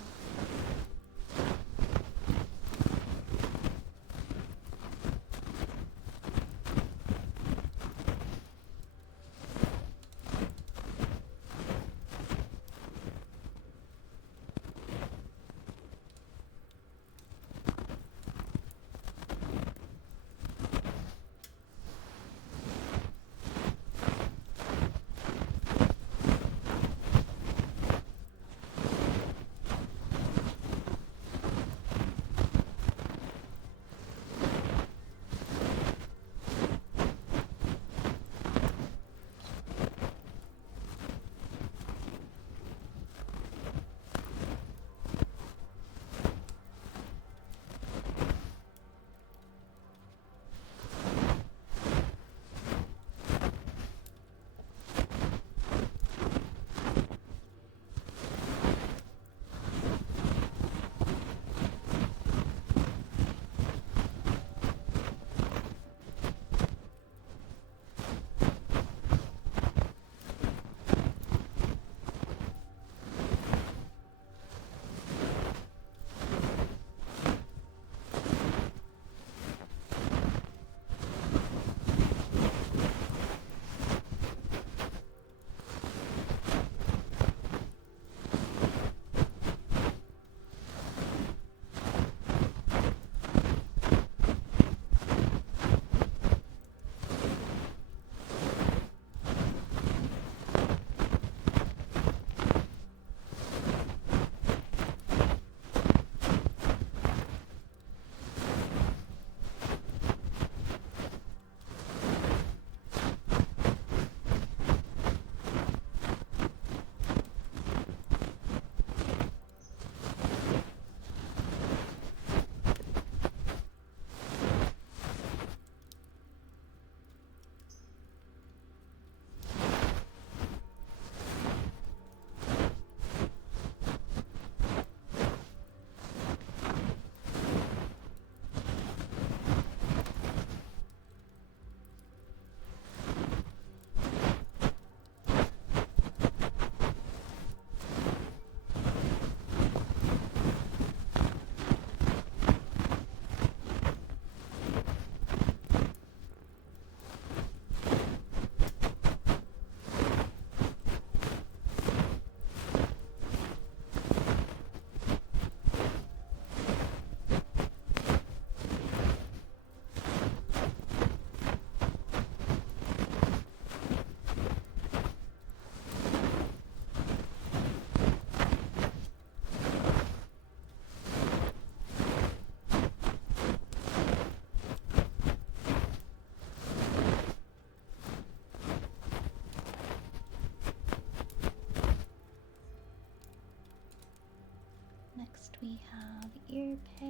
Next we have ear picks.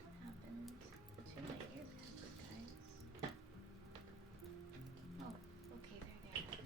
What happened to my ear picks, guys? Oh, okay, they're there.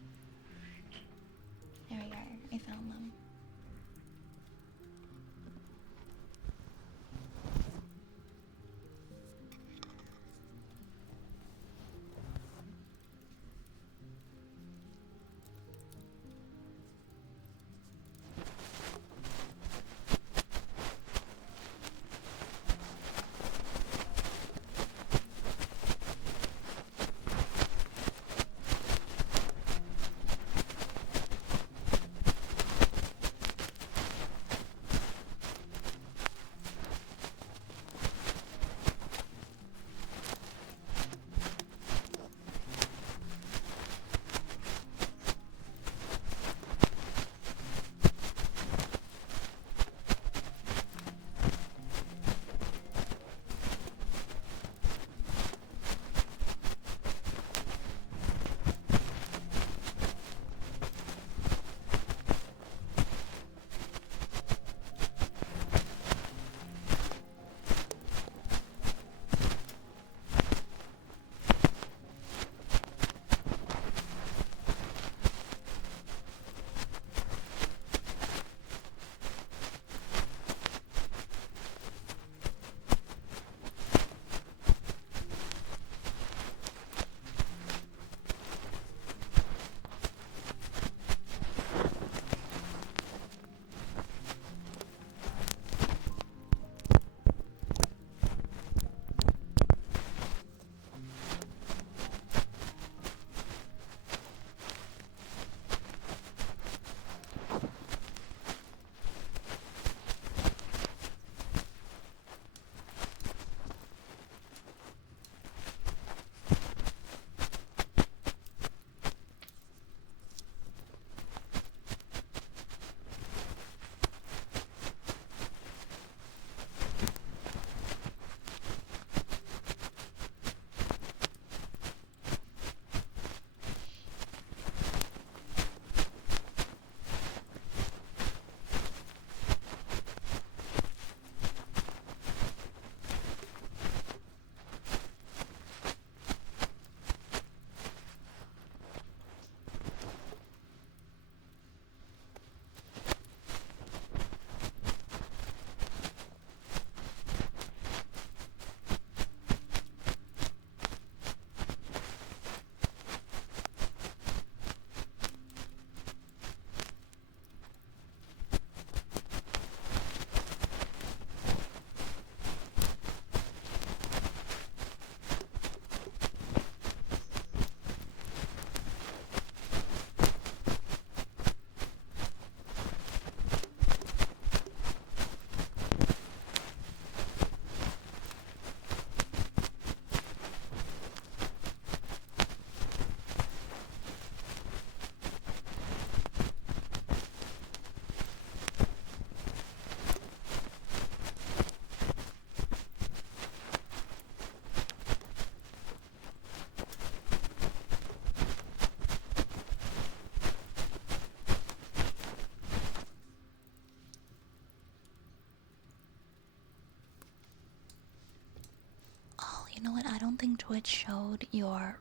You know what? I don't think Twitch showed your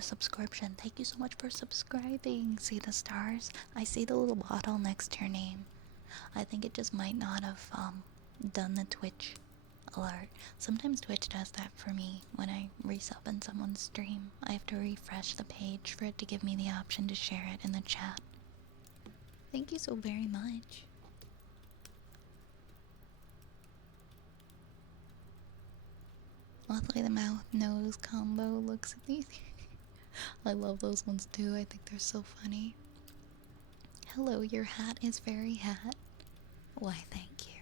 subscription. Thank you so much for subscribing. See the stars? I see the little bottle next to your name. I think it just might not have done the Twitch alert. Sometimes Twitch does that for me when I resub in someone's stream. I have to refresh the page for it to give me the option to share it in the chat. Thank you so very much. Luckily the mouth nose combo looks easy. I love those ones too. I think they're so funny. Hello, your hat is very hat. Why, thank you.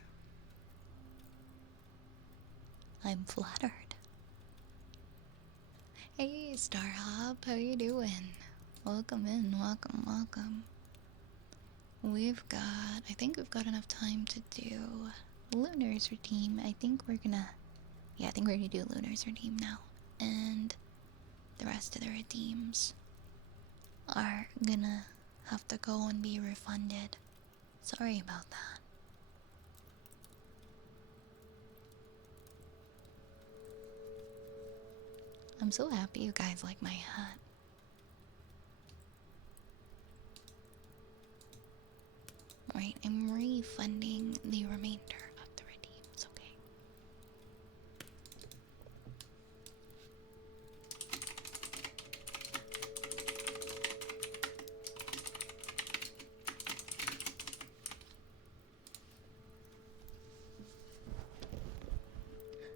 I'm flattered. Hey, Starhop, how you doing? Welcome in, welcome, welcome. I think we've got enough time to do Lunar's redeem. I think we're gonna do Lunar's redeem now. And the rest of the redeems are gonna have to go and be refunded. Sorry about that. I'm so happy you guys like my hat. Right, I'm refunding the remainder of the redeems, okay?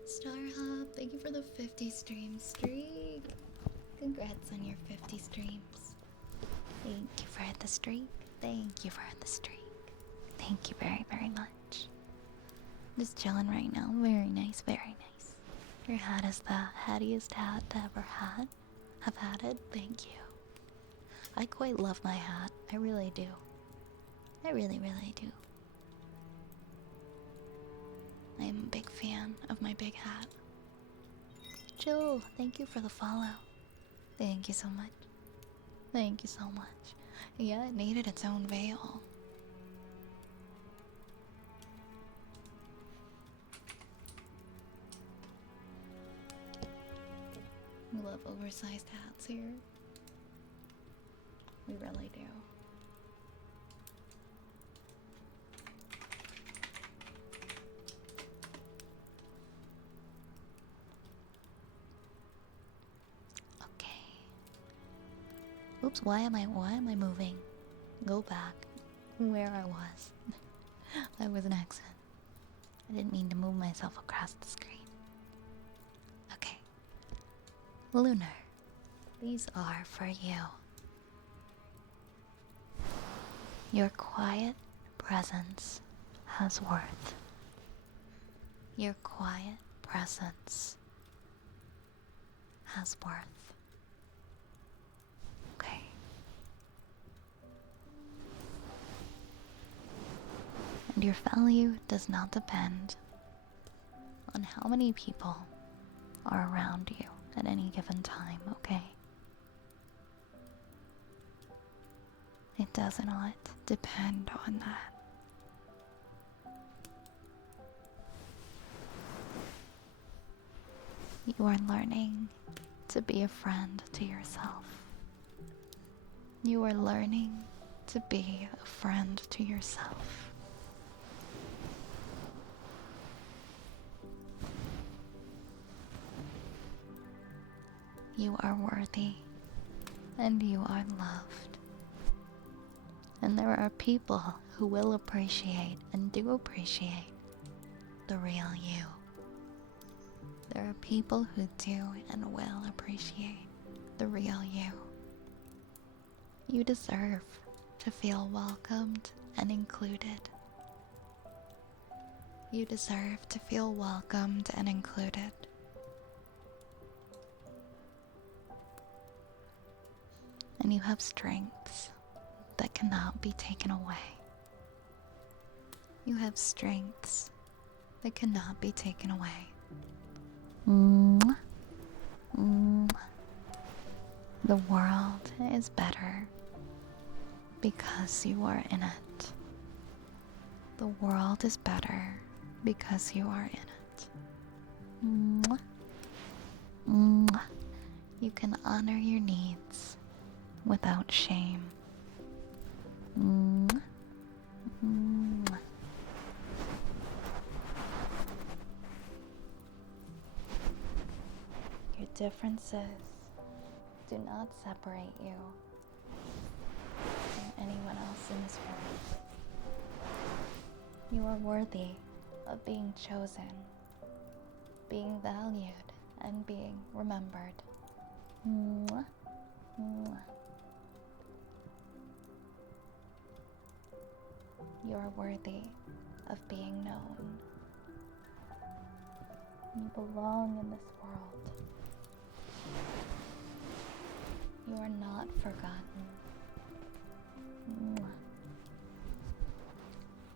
Starhub, thank you for the 50 stream streak. Congrats on your 50 streams. Thank you for the streak. Thank you for the streak. Thank you very, very much. Just chilling right now. Very nice, very nice. Your hat is the hattiest hat to ever have had it. Thank you. I quite love my hat. I really do. I really, really do. I am a big fan of my big hat. Jill, thank you for the follow. Thank you so much. Thank you so much. Yeah, it needed its own veil. We love oversized hats here. We really do. Okay. Oops, why am I moving? Go back where I was. That was an accident. I didn't mean to move myself across the screen. Okay. Lunar. These are for you. Your quiet presence has worth. Your quiet presence has worth. Okay. And your value does not depend on how many people are around you at any given time, okay? It does not depend on that. You are learning to be a friend to yourself. You are learning to be a friend to yourself. You are worthy and you are loved. And there are people who will appreciate and do appreciate the real you. There are people who do and will appreciate the real you. You deserve to feel welcomed and included. You deserve to feel welcomed and included. And you have strengths that cannot be taken away. You have strengths that cannot be taken away. Mwah. Mwah. The world is better because you are in it. The world is better because you are in it. Mwah. can honor your needs without shame. Mwah. Mwah. Your differences do not separate you from anyone else in this world. You are worthy of being chosen, being valued, and being remembered. Mwah. Mwah. You are worthy of being known. You belong in this world. You are not forgotten. Mwah.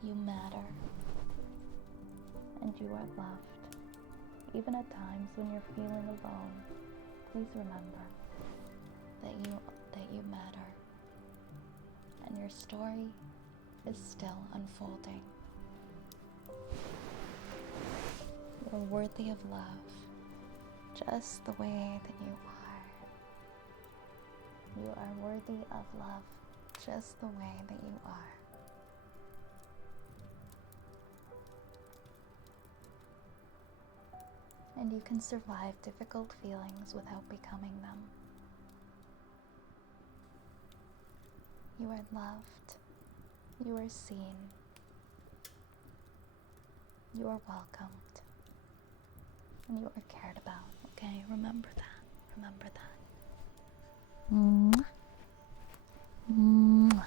You matter. And you are loved. Even at times when you're feeling alone, please remember that you matter. And your story is still unfolding. You are worthy of love, just the way that you are. You are worthy of love, just the way that you are. And you can survive difficult feelings without becoming them. You are loved. You are seen. You are welcomed. And you are cared about, okay? Remember that. Remember that. Mwah. Mwah.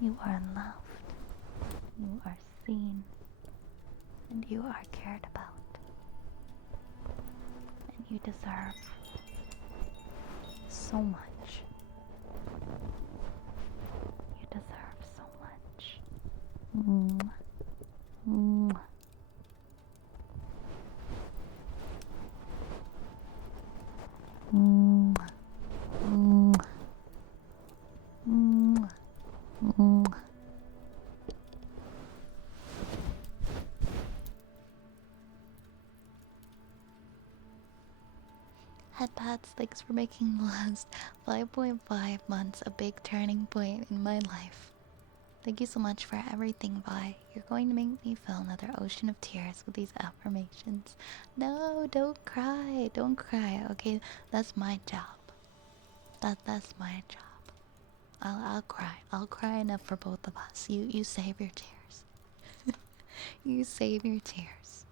You are loved. You are seen. And you are cared about. And you deserve so much. You deserve so much. Mwah. Mwah. Mwah. Mwah. Mwah. Mwah. Headpads, thanks for making the last 5.5 months a big turning point in my life. Thank you so much for everything, Vi. You're going to make me feel another ocean of tears with these affirmations. No, don't cry. Don't cry, okay? That's my job. That's my job. I'll cry. I'll cry enough for both of us. You save your tears. You save your tears.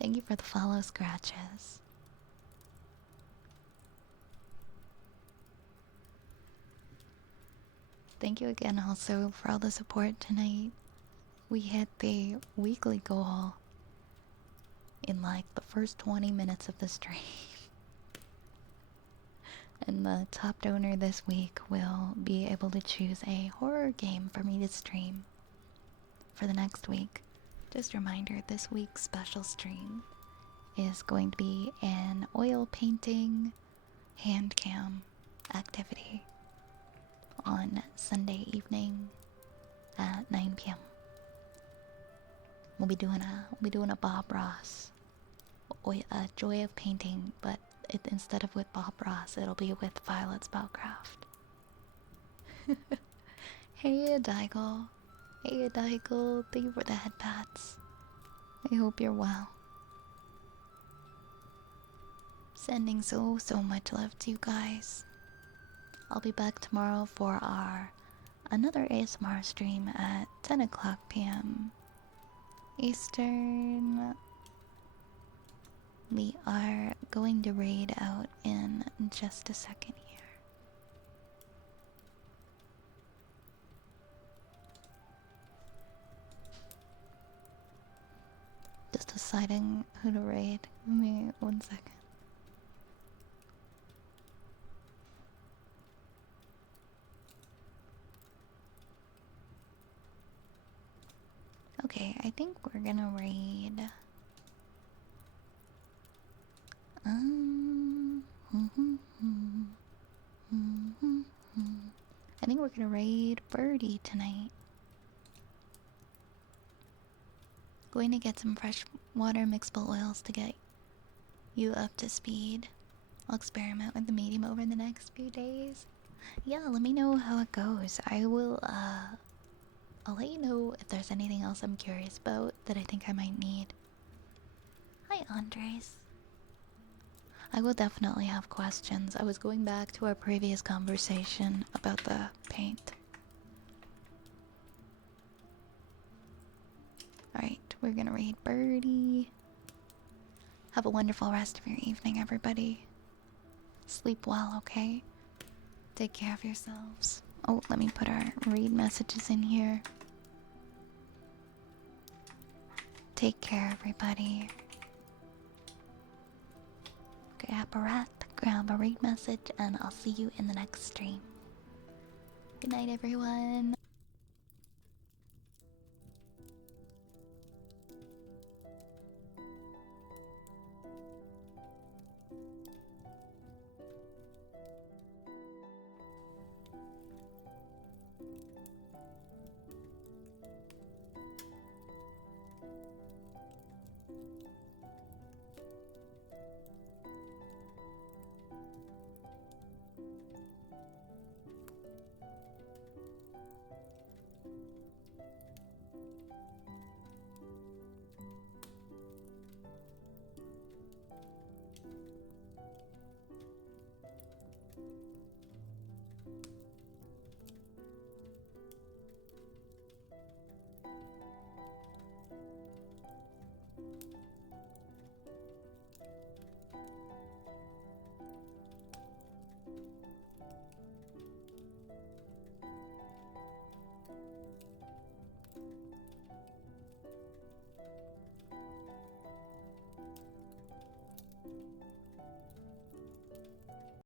Thank you for the follow scratches. Thank you again also for all the support tonight. We hit the weekly goal in like the first 20 minutes of the stream. And the top donor this week will be able to choose a horror game for me to stream for the next week. Just a reminder, this week's special stream is going to be an oil painting hand cam activity on Sunday evening at 9 p.m. We'll be doing a Bob Ross, a Joy of Painting, but instead of with Bob Ross, it'll be with Violet Spellcraft. Hey, Adaigle. Hey, Adaigle. Thank you for the head pats. I hope you're well. Sending so much love to you guys. I'll be back tomorrow for another ASMR stream at 10 o'clock p.m. Eastern. We are going to raid out in just a second here. Just deciding who to raid. Give me 1 second. Okay, I think we're gonna raid. I think we're gonna raid Birdie tonight. Going to get some fresh water mixable oils to get you up to speed. I'll experiment with the medium over the next few days. Yeah, let me know how it goes. I'll let you know if there's anything else I'm curious about that I think I might need. Hi, Andres. I will definitely have questions. I was going back to our previous conversation about the paint. Alright, we're gonna read Birdie. Have a wonderful rest of your evening, everybody. Sleep well, okay? Take care of yourselves. Oh, let me put our read messages in here. Take care, everybody. Grab a rat, grab a read message, and I'll see you in the next stream. Good night, everyone.